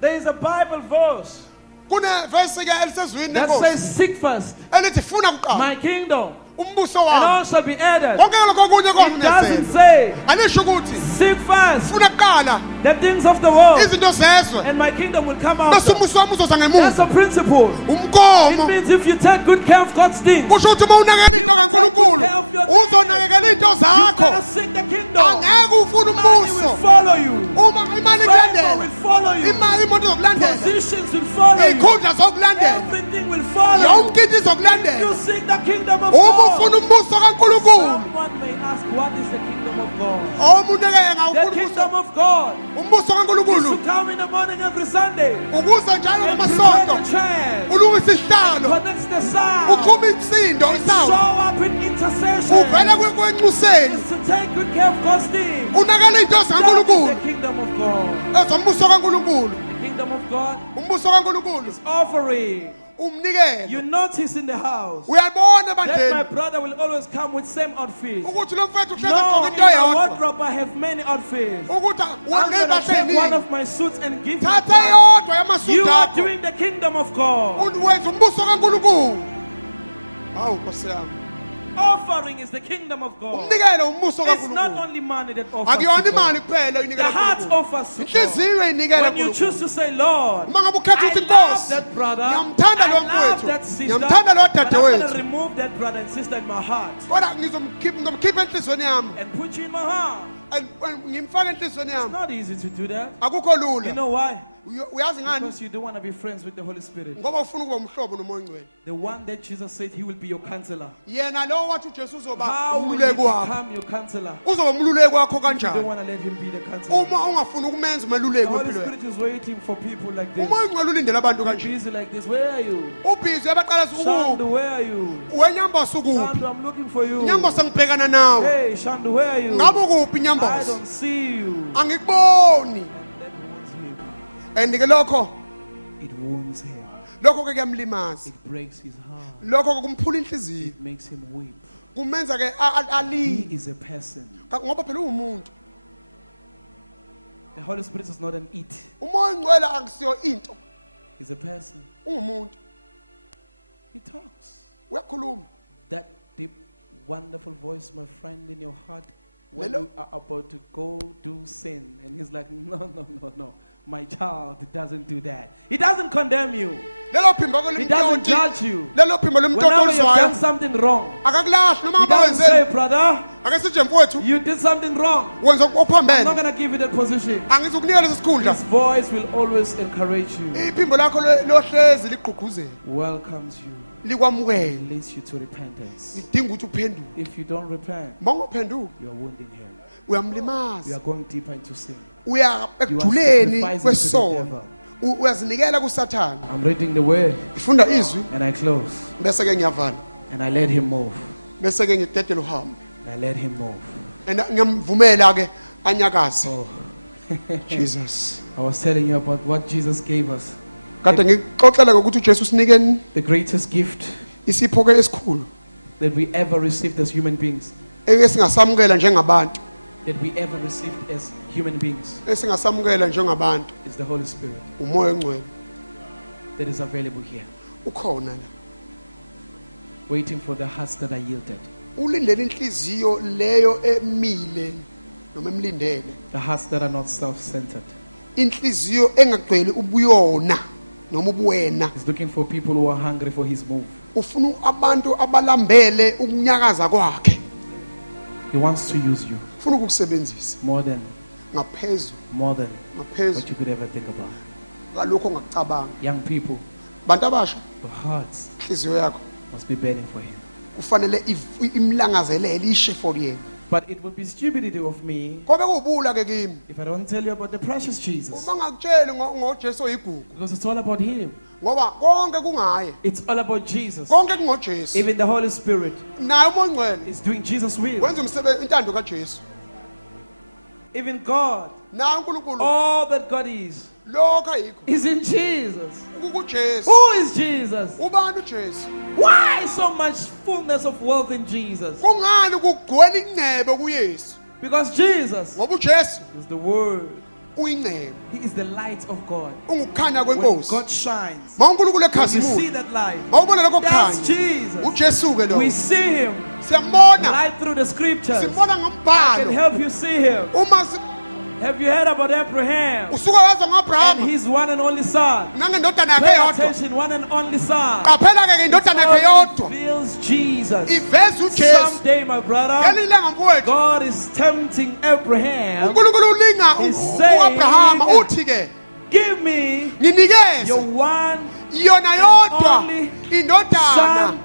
There is a Bible verse kune verse ke elisezwini that lenkosi says, seek first elithi funa kuqala my kingdom, umbuso and wami all shall be added. konke lokho okunye It doesn't konke say, anisho ukuthi seek first funa kuqala the things of the world, izinto zezwe and my kingdom will come bese after. umbuso wami uzoza That's ngemuva a principle. It umgomo means if you take good care of God's things, kusho ukuthi uma unakekela into kaNkulunkulu uzonakekela into you zakho gotta seek the kingdom. angeke ufune Money will umbuso follow you. uma imali Favor ikulandela will follow you. imoto izokulandela Positions will follow you. ikhundla zokulandela Everything will follow yonke you. into You izokulandela seek the kingdom of uma God. ufuna umbuso kaNkulunkulu Someone may ask, what is the kingdom of God? omunye ke The ngawufuna kingdom umbuso of God umbuso is to kaNkulunkulu come in the morning every Sunday ukuze njalo and prepare ngamasonto the chairs, ulungisa isihlalo connect the sound, uqhuma imsindo show isawu up in intercession. uvela kwenxuseni It's to take good care of God's things. unakela into That is the zikaNkulunkulu kingdom of God. ezombuso kaNkulunkulu The kingdom of God umbuso kaNkulunkulu is offering. umnikelo You notice in the house uyabona that my bandeni brother will always come with same outfit. ukuthi lo mfethu uhlezi No, egqoka in into my eyodwa wardrobe I have many outfits. ukuthi I'm going to ungebahla take one eningi of my suits and give you. thatha eyodwa You yamasudu are akho doing the kingdom of God. wenza umbuso kaNkulunkulu hawu Nkosi yami offering is the kingdom of God. umnikelo umuso It's not kaNkulunkulu only money that offers akuyona to imali God. kuphela The uyinikela heart uNkulunkulu offers to God. inhliziyo iyinikela When you choose uNkulunkulu to say, Lord, uma ngabe ukhetha I ukuthi love Nkosi that brother, ngiyamthanda lo I love mfowethu that sister, ngiyamthanda lo but I'm going to dadewethu remove that brother and sister in my heart kodwa ngizomkhipha enhliziyweni yami and put you in my heart. and ngimfake enhliziyweni It's yami not easy to do that. akukho You lula know why? uyazi ngani Because you don't want to be friends with the Holy Spirit. ngoba ufuna ukuba umhlobo nomoya ongcwele The one that Jesus said he will be your counselor. yena lo wathi uJesu uzoba How will he umluleki wakho become your counselor? uzoba umluleki wakho You don't kanjani want to let him be the counselor. uma ungafuni ukumenza The umeluleki Holy wempilo yakho Spirit is waiting for people like this. umoya ongcwele ulindele abantu You're kanje busy like this. Where are you? ubhizi uyabaqala Shandu, ukuphi where are you? wenyambosi ukuphi Shandu, I'm looking for you. inyambosi ngibhekana nawe Hey, Shandu, where are you? ngabe ukuphi I inyambosi don't see you. angikuboni And that wounds him. and ke lokho It wounds him. lokho ke kuyamlimaza It breaks his heart. lokho ke kumphula inhliziyo It makes him weep. kumenza ke He ali is a person. ngoba phela uwumuntu The Holy Spirit is not an it. umoya ongcwele akusiyo into He's a person. ungumuntu He talks. uyakhuluma That deep, wonderful voice, my friend, in your heart, when Hello? you are about to go do sin. And he's like, no, no, no, no. My child doesn't do that. He doesn't condemn you. lelo phimbo He doesn't lemntonti judge you. lelo phimbo lemntonti Whenever you've done olizwayo something wrong, akakulahli noma he ngabe doesn't say, wenzeni brother, ake sithi mfowethu you did something wrong. wenza I'm not ophambene going to give you that position. angizukunika lesi sikhundla His voice will always encourage you, iphimbo lakho lohlezi ligqugquzela welcomes you, likwamukela leads you to repentance. idinga ukuthi uphenduke If you don't repent, mawungaphenduki you are wounding him. You uyamlimaza are going deeper into sin. uya You are ekujuleni sacrificing to the kwesono devil. uyazinikela kusathane I'm reading the word ifunda izwi and I close bese ke ngiyavala and I let him move. bese ke ngidedela uhambo And I let him move. and ngiyamvumela ke anyakaze Oh, Jesus I was telling you about what Jesus gave us. kade ngixoxela ukuthi uJesu usinike The greatest gift isipho ke esikhulu that we ever received as human beings. esingasamukela njengabantu That we ever received as human beings esingasamukela njengabantu is the Holy Spirit umoya ongcwele that is available here, ukhona la waiting for the hearts that are yielded, ulindele inhliziyo leyo emile noma emlindele the hearts that are not self-centered. inhliziyo engagcwele ubuyona noma ubuwena He's looking for people who are hungry for his move. ufuna abantu abalambele ukunyakaza kwakhe He wants to use you ufuna ukukusebenzisa more than ngaphezu what ngaphezu you could ever think about. kalokho ongakucabanga Young people, bantu abasha your hearts inhliziyo yakho must be burning for him. kufanele imlangazelele ishe for yena But it would be stupidity of me ngobe kubula ke kimi if I don't tell you about the precious Jesus. uma ngakutsheli ngoJesu oyigugu Because it's all about him. ngoba konke kungaye It's all about Jesus. konke kungoJesu Even the Holy Spirit naye umoya ongcwele is doing Jesus' will. wenza umsebenzi intando kaJesu Even God, naye uNkulunkulu all that God lokho ayikho is in Jesus. ukuJesu Who is Jesus? ubani uJesu Why so much fullness of wealth in Jesus? kungani kugcwele ingcebo kuYesu Because Jesus ngoba uJesu is the Word. uyingcebo He is the light of God. ungukukhanya When kwenkosi God shines, mawuNkulunkulu when you see ekhazimula that light, mawubona lokho that's kukhanya Jesus. uJesu ke lo We see Him siyambona right through the scriptures. simbona I can ngombhalo help you see Him. uma Have you heard about Abraham usuka waza and ngoAbrahama his one and only son? nangendodana yakhe Pay yodwa attention, one and only son. qaphela ke indodana yakhe God yodwa reveals Jesus. iveza uJesu Someday, my brother, yanilanga mfowethu God is tempting Abraham. uNkulunkulu ulinga He's saying- uAbrahama uthi ke Give me your nginikeze one yona yodwa only indodana son.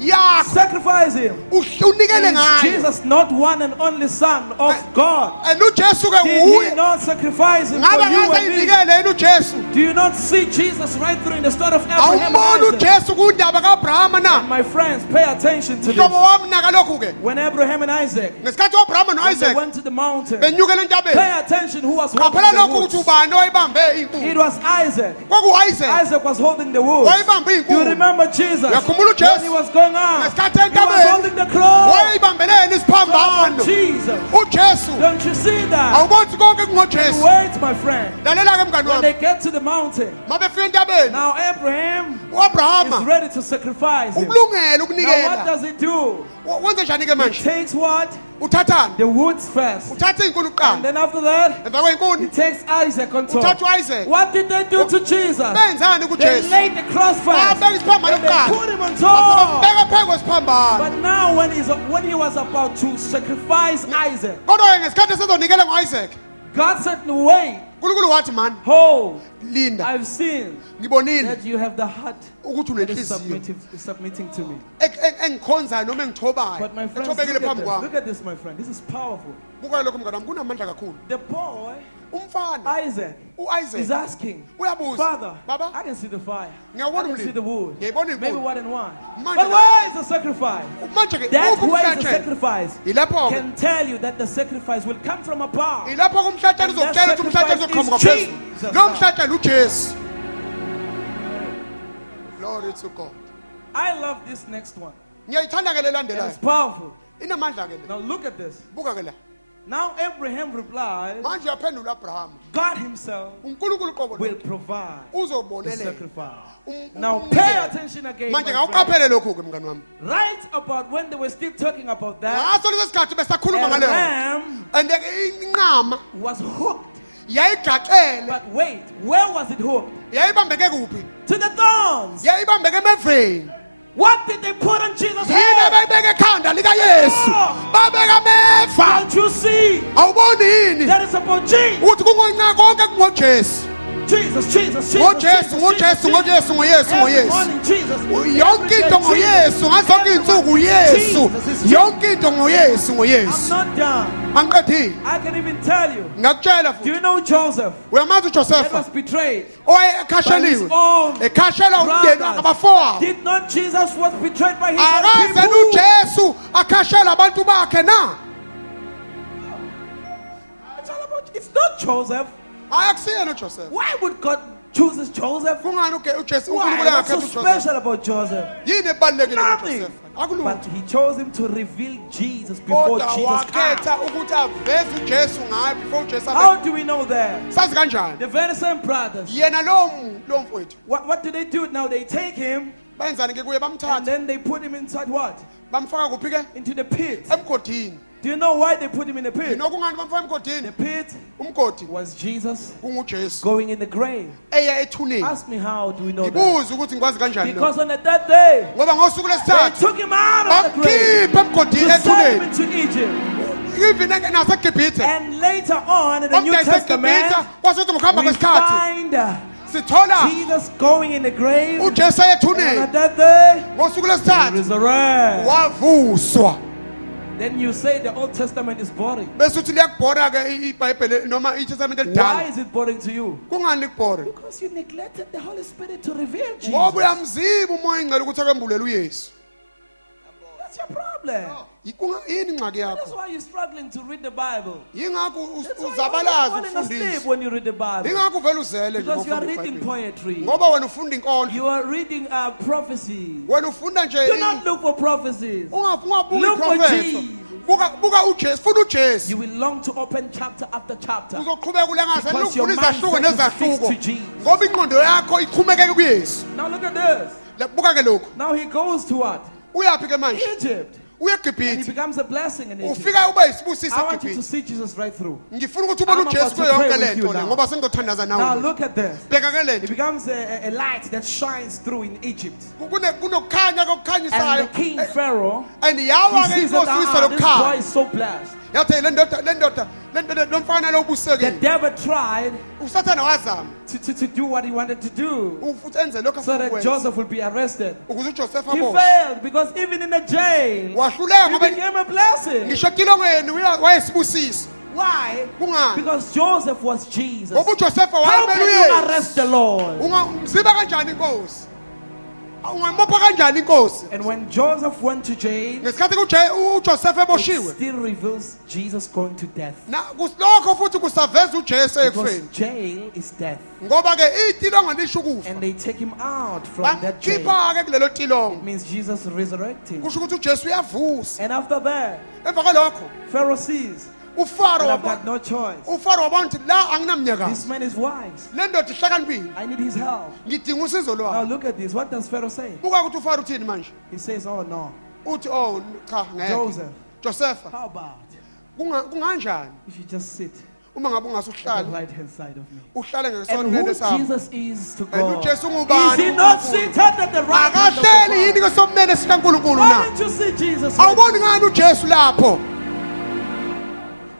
yakho Sacrifice him. unikele Is ngayo Jesus not one and only son of God? and uJesu ke Did he uye not sacrifice him for ngabe you ngaze and me? inikele yena uJesu Do you not see Jesus right through in the story of Abraham awumbona and Isaac? uJesu kundaba kaAbrahama na My friends, pay attention to mhlobo this. wami naka lokhu ke When Abraham and Isaac ngesikhathi uAbrahama when they noIsaac went to the mountain, benyukela entabeni pay attention who was holding qaphela the lokhu ukuthi wood. ubani oyibambe It inkuni was Isaac. kwakuIsaac Isaac was holding the wood. wayibambe Do you inkuni remember Jesus? Uyakhumbula When uJesu? he was going on, Ngesikhathi he was entabeni holding the cross. wayibambe sibambeleni isiphambano Jesus. uJesu Don't you see that? awuboni konke kungoJesu Wait, my friend. lalela ke mngani When they wami get to the mountain, mabefika entabeni now Abraham is uAbrahama ready to sacrifice him. ukulungela Now what ukunikela does he do? wenze njani ke He manje takes what? uthathani The woods first. uthatha inkuni And kuqala then after that, emva he kwenkuni takes Isaac on top. uthatha uIsaac What did they do to Jesus? benzani They kuJesu laid the cross first. babeka isiphambano Then they kuqala put him on top. beka phezu kwesiphambano But now when he was about to sacrifice Isaac, kodwa ngesikhathi sezonikela ngoIsaac God said, no, wait, uNkulunkulu wathi man hold. linda I've seen ngibonile that you have the heart ukuthi that is unenhliziyo submitting to me. engikhonzayo noma engithobayo But my friends, ethobekile look at phambi this. kwami Look at this, my friend. This is powerful. buka lokho mngani wami kunamandla kakhulu The boy, umfana Isaac, is uIsaac asking, uyabuza Father, baba I can see the fire. I ngiyawubona can see the umlilo wood. ngiyayibona Maybe inkuni one and one. Manje But ke- where is the sacrifice? manje ke That ukho where is the umhlatshelo sacrifice ilapho ke can tell you that the sacrifice will come from above. ilapho kumhlatshelo And that uzokutshela ukuthi umhlatshelo sacrifice uzoqhamuka is phezulu Jesus. lo mhlatshelo uJesu glory to God I love this next one. ngiyayithanda ke It's lelandelayo powerful. inamandla ke le Now look at this. buka ke la Now Abraham replied, manje uyaphendula uAbraham God himself uNkulunkulu qobo will provide the uzobonelela sacrifice. Now pay attention again. manje my friend. ngawuqaphele lokho ke mngani wami Right about when they were still talking about that, ngaso lesi sikhathi besakhuluma a ngaleyo ram and inqama was hooked. yayigaxele But wait, where was it hooked? yayibambeke kuphi To the thorns. yayibambeke emeveni What did they put on Jesus' yini head? abeyibeka ekhanda likayesu Oh. babeka ameva Don't you see? awuboni yini That is about Jesus. ukuthi kungonca konke kungojesu Jesus, Jesus, Jesus. ngojesu Jesus, ngojesu Jesus, ngojesu ngoyesu Every ngoyesu morning, Jesus. yonke Every into day, ngoyesu Jesus. ngazo zonke iy'nsuku uyesu Jesus is Jesus. yonke into ngoyesu I'm ngoyesu not done. angiqedile I can even tell you. ngakutshela Do futhi you know Joseph? uyamazi That ujosefa was betrayed. owayekhasheliwe By his own ekhashelwa umndeni brothers. abafowabo Did not Jesus was betrayed by his own akaze people? ujesu akhashela abantu bakhe na It's all about. It's not Joseph. hayi akusiyena ujosefa Why would God choose Joseph? kungani ujesu Why? unkulunkulu What's so angakhetha ujosefa special about Joseph? yini ebalulekile Nothing. ngojosefa But akulutho he chose him to reveal Jesus before kodwa Jesus wakhetha came. ukuthi aveze ujesu ngayo before ujesu How abe do we know that? sazi kanjani The very same brothers. yena lo mfowethu What do they do now? They take him benzani ke kuye and bamthatha then they put him inside what? bamfaka kuphi ke Into the pit. emgodini Do you know why they put him in the pit? yinokungani bamfaka The emgodini pit umgodi was Jesus kungujesu going in the grave. eya ethuneni Ask me how do we know that? ngibuza ukuthi ngikwazi kanjani lo Because on that day, ngoba ngosuku they lesithathu took him out of the grave bamkhipha emgodini to send him ethuneni into Egypt. even nasegibhithe And later on in the New bamdayisa Testament, egibhithe kwasuthi ngokuhamba we kwesikhathi find sithola Jesus going in the grave. ujesu And ayethuneni on that day, ngosuku he lesithathu resurrected. wavuswa Then you say the Old Testament is boring. bese uthi liyakubhora ke ibhayibheli noma itestamente Why elidala is it boring to you? kungani likubhore Because you neglected the Holy Spirit to reveal Jesus. ngoba uyamziba umoya ingcwele ukuthi akwembulele uyesu That's your problem. yini ingxaki That's yakho why you're struggling to read the Bible. yingakho That's why you're uzabalaza falling asleep ufundise when you read the Bible. yingakho uvele uzele nje Because you are ngokufunda reading iBhayibheli. poetry. ngoba wena ufunda inkondlo You are reading prophecy. wena ufunda nje Do not look for prophecies. ungabuka Look for iprofeto Jesus. buka ujesu funa ujesu You will long to open chapter after chapter. uzoqhubeka ulengaze Because lukuvula your izahluko mindset is nezahluko fixed to Jesus. ngoba ingqondo yakho iqhumekeke kuyesu Now look at this. buka ke lokhu Now he goes to what? uyaphi ke manje Egypt. uye And he egibhithe becomes a blessing in Egypt. ufika ube yisibusisa I want you to egibhithe see Jesus right through. ngifuna ukuthi ubone I'm ujesu about to kuyo pray yonke with you lento le now. ngoba sengizothandaza Now nawe look at this. bheka ke It lento becomes a light that shines through in Egypt. kunokukhanya And kokukhanyisayo the king Pharaoh, and he yawa ke sees that inkosi uyise this boy lokukhanya is so blessed. yathi lo mfana lo The ubusekile devil tried usathana wazama to do what he wanted to do futhi enze lokho so afuna that ukwenza Joseph would be arrested. ukuze uJoseph He aboshwe failed because even in the jail, wahluleka he ngoba became a blessing. ngisho kilongweni wayesibusisa Why? kungani Because Joseph was Jesus. ngoba uJoseph How can wayemele you uyesu arrest the Lord? ungamziba kanjani inkosi ungamopha kanjani inkosi And when Joseph went to jail, ngesikhathi uJoseph it eboshiwe still reveals Jesus going to death. na lokho futhi kusaveza uJesu Because ekufeni jail is death. ngoba ke itilongo lisho ukufa And they take him out from that jail. bamkhipha ke kulelo tilongo It means Jesus resurrecting. kusho ukuthi uJesu uyavusa And after that, emva kwalokho Pharaoh sees uFaro that I've got no choice. uFaro wabona ukuthi la anginamnyakazi This man is wise. le ndoda ihlakaniphile I need his help. ngidinga usizo Now lwakhe look at this. What does Pharaoh say? buka ukuthi uFaro uthini manje He says, oh no. uthi oh cha ngeke Joseph, Josepha how about kunganjani you should just sit uma ngabe on ungasuhlala the right hand side of me? uhlale And ngesonto who sami Jesus is to and God. uJesu Is ngubani he not seated at the right hand of akahleli the yini Father? ngesomnene sikaNkulunkulu Why na didn't you see Jesus? awuboni ngani uJesu lapho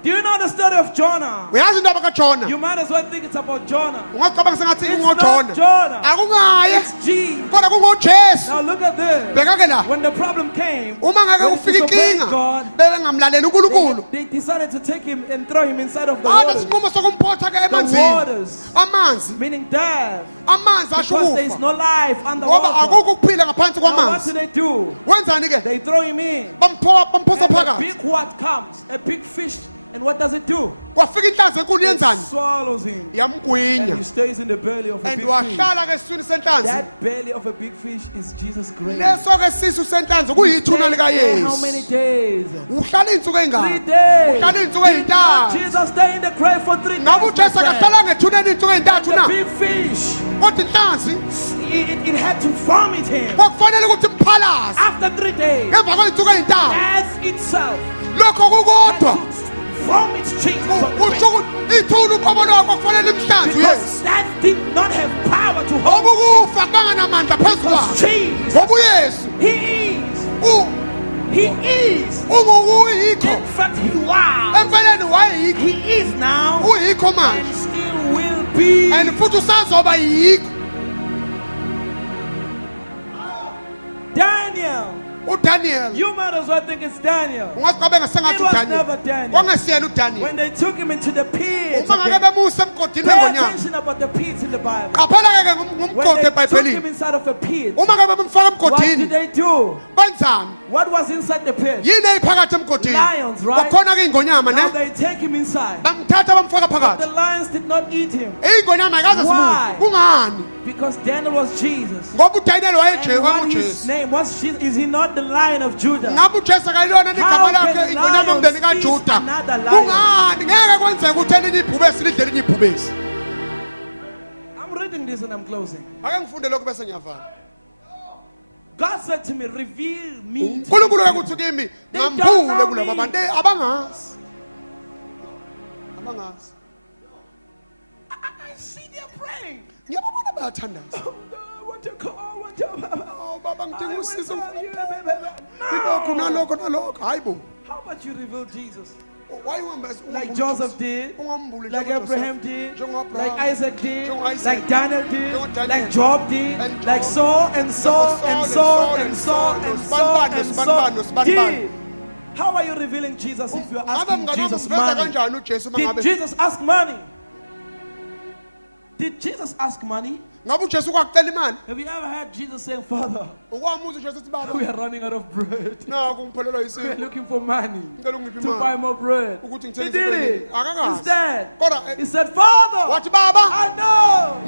Do you know the story of Jonah? uyazi indaba kaJona You might as well think it's about Jonah. ungacabanga sengathi It's ngojona not Jonah. akungaye It's Jesus. kodwa kungoJesu Now look at this. bheka ke la When the problem came, uma ngake when he ufika disobeyed inkinga God, bebengamlaleli uNkulunkulu they decided to take him and throw him inside of the ade waters. sinqumo sokumphotha ke The emanzini waters, amanzi meaning death. amanzi asho Because there is ukufa no life ngoba underwater. akukho ukuphila ngaphansi Now what kwamanzi do they do? wenzani ke They throw him in. bamphosa And a phakathi big what comes? A big fish. And what does it do? kwafika inhlanzi enkulu It yenzani swallows him. And yamgwinya he stays in the belly of a and big fish. wahlala ke esiswini senhlanzi That belly of a big fish is Jesus' grave. leso ke sisu senhlanzi He kuyithuna stayed there how likaYesu many days? uhlala iy'nsuku 3 ey'ngaki days. uhlala iy'nsuku Did not ey'ntathu Jesus stay in the grave for 3 days? ngabe ujesu my friend? akahlala ngethuneni iy'nsuku ey'ntathu The na big fish, kodwa inhlanzi it had to vomit him. kwakufanele ukuthi mphalaze After 3 days, ngemva kwey'nsuku ey'ntathu death itself lokho had kukodwa to vomit Jesus from the usho grave. ukuthi ithuna uqobo lwakho kwakufanele imhlanzi Because uyesu death did not have power to ngoba hold ukufa kanganamandla phezu because kwakho Jesus, ngoba uyesu He is. ungukuyikho In fact, He was. empeleni wayeyikho He is now uyikho and manje still will be. and futhi usazoba yikho Daniel. uDaniel You might as well think it's Daniel. ungazicabenga sengathi It was uDaniel never Daniel. kwangesiyena uDaniel When they took him into the pit, uma ngake again, bemuse emgodini pay wengonyama attention about the pits in the Bible. qaphela ke When ngumgodi they took him ebhayibhelini inside of a pit, uma ngabe bemfaka what did emgodini they do? benzani What was inside the pit? yini eyiphakathi emgodini Lions, right? kwakhona ke iy'ngonyama Now ne they take him inside. bamthatha bamfaka The phakathi lions did not eat him iy'ngonyama ayikaze Why? zimude kungani because Daniel was Jesus. ngoba uDaniel And wayejesu what his kwakujesu name was Jesus. Is he not the Lion of Judah? ngabe ujesu akayilona How igama lakhe can ingonyama lions yomndeni eat kajuda another lion? kungani ngeke kwenzeka ukuthi elinye ibhubesi lidle elinye ibhubesi I'm reading this and I'm closing. ake ngifunde lokhu bese ngiyavala God said to me, reveal me. to unkulunkulu ke these kuthi kimi They don't ngambule know kulaba me. bantu abangazi abangazi people." I see they're praying. ngiyababona bayathandaza Oh, God, I want to call. I want to. awu baba I ngidinga want usizo to- ilokhu No. nalokho nalokho hayi bo How about you reveal Jesus? like Like Joseph did, like Abraham did, like Isaac did, like Daniel did, like Job did, like so and so and so and so and so and so did. How are you revealing Jesus if you're asking Jesus money? Did Jesus ask money? Did Jesus ask money? ngabe ujesu kwakucela imali Have you ever heard Jesus saying, Father, ukwamuza ujesu ethi we baba are running out of bread. naku ngiphelelwa We are yisifo looking for money ngicela ungiphe to buy imali more bread. ukuthi He ngithengise did into it. akakazi Instead, kodwa he said, Father, wathi baba I know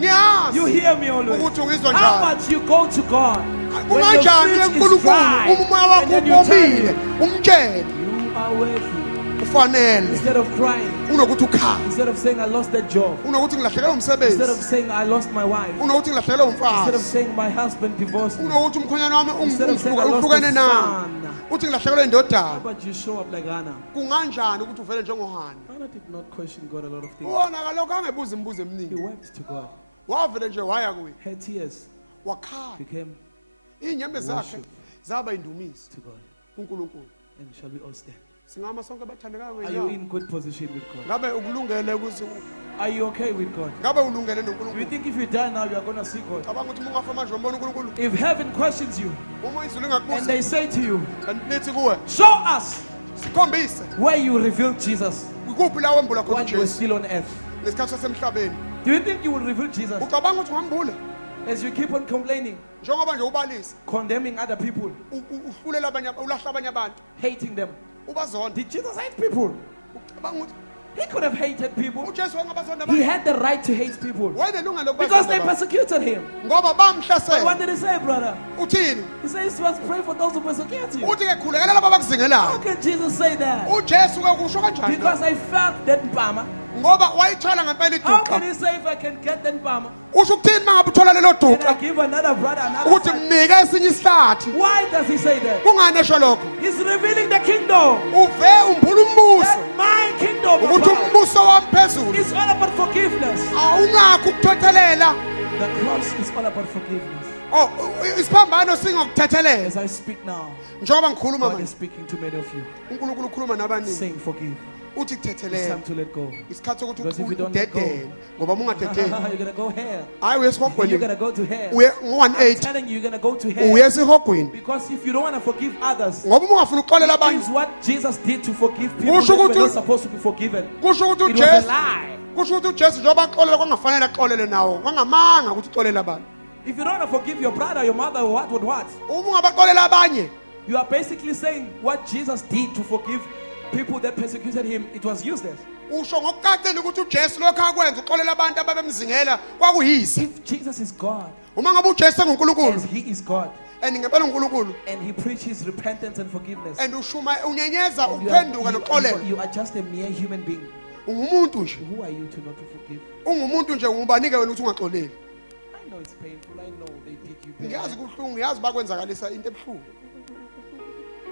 you ngiyazi hear me always. ukuthi ungizwa How njani about you go to God when your kunganjani speech is enkulunkulu dry uma umoya wakho and then you tell ubomile him umtshele you are worthy ufanele instead of crying, unokuthi ukhala instead of saying I lost that job, unokuthi ngilahlekelwe instead of umsebenzi saying I lost my wife, unokuthi ngilahlekelwe instead of umfazi saying my husband divorced me, unokuthi umkhonyana wami instead of saying I lost uhlukene a nami son. uthi ngilahlekelwe How indodana about you show up like Hannah? kunganjani ukuthi uvele njengohana Hannah did not question God a lot of things. wona kalokho angebuza imibuzo He eminingi wept to God. wavele nje waya kuye Her tears wakhala became iy'nyembe zakhe Worship. zaba indumiso to God. kuNkulunkulu And shall we all stand? singama sonke abathandekayo Are you ngenyawo in good position with God? ngabe ukulungele ukuthi Are you okay with God? ngabe ulungele Do you noNkulunkulu think if you die now you are going to see God? cabanga ukuthi uma ungafa manje umbona uNkulunkulu If heaven questions you uma izulu and lingakubuza they say to you, kanti lithi kuwe show us sikhombise where you revealed Jesus ikuphi la wembula khona when you were uJesu still on earth, ngesikhathi sasemhlabeni do you think you will reveal Jesus? ucabanga ukuthi ungambula As you keep on complaining, njengoba nje ubalisa condemning other people, uhlulela abanye ulahla abanye abantu hating them. ubazonda Did Jesus hate people? ucabanga ukuthi He could have hated people. uJesu wangabazonda He abantu had the right to hate people wayelungelo because they lokubazonda persecuted him. ngoba But what bamhlasela did he say, brother? uthini He says you must pray for those who persecute you. uthi ke khulekela laba How abakuzingelayo can Jesus say that? uJesu ke kusho kanjani Because I felt that Mpama. ngoba wayithola ngempela How can iduqa he say if I can get that Mpama, usho ukuthini mangabe uthola lelo then I duqa give another brother another ukuthi side? mnike esinye isihlathi Why does he say that? kungani esho lokho He's revealing the kingdom. uve umbula umbuso That my kingdom ukuthi above umbuso wami phezulu is all about forgiveness. awungakho ukuthethelela The cross is all about forgiveness. oh isiphambano singokuthethelela As I speak now, njengoba ngikhuluma God manje is speaking to many of you, uNkulunkulu ukhuluma nabaningi saying forgive. uthi It's kuthethelela time to let go. isikhathi sokuthi Because if you don't let go, udedele ngoba uma ungadedeli You're gonna go hell. hayi uye You're esihogweni gonna go to hell. uye I'm ngo-180 telling you, you're gonna go to hell. uye esihogweni Because if you don't want to forgive others, ngoba uma ungafuna ukuxolela it abanye means what Jesus did to forgive people Kusho that were ukuthi- not supposed to be forgiven. kusho ukuthi It was a ujesu lie. kusho ukuthi ujesu njengoba axolela kwangafanele axolele nawo kwangamanga ukuthi uxolele abantu If you don't want to forgive your brother, your mother, or what, uma ungabaxolela abanye you are basically saying what Jesus did to forgive people that persecuted him, it was useless. usho ngokucacile ukuthi ujesu lokhu akwenza uxolela abantu ababemzingela kwakuyise If Jesus is God, uma ngabe ujesu engunkulunkulu as he is God, and ngempela unkulunkulu and he preaches repentance and forgiveness, and ushuma unyenyeza and ukuphenduka nokuxolela you are just a mere human being, ungumuntu nje who are you to not to forgive? ungumuntu nje ungubanike wena ukuthi ungaxoleli I know it's painful. I know they did you bad. ngiyazi kubuhlungu ngiyazi bakwenzakalisa into ebuhlungu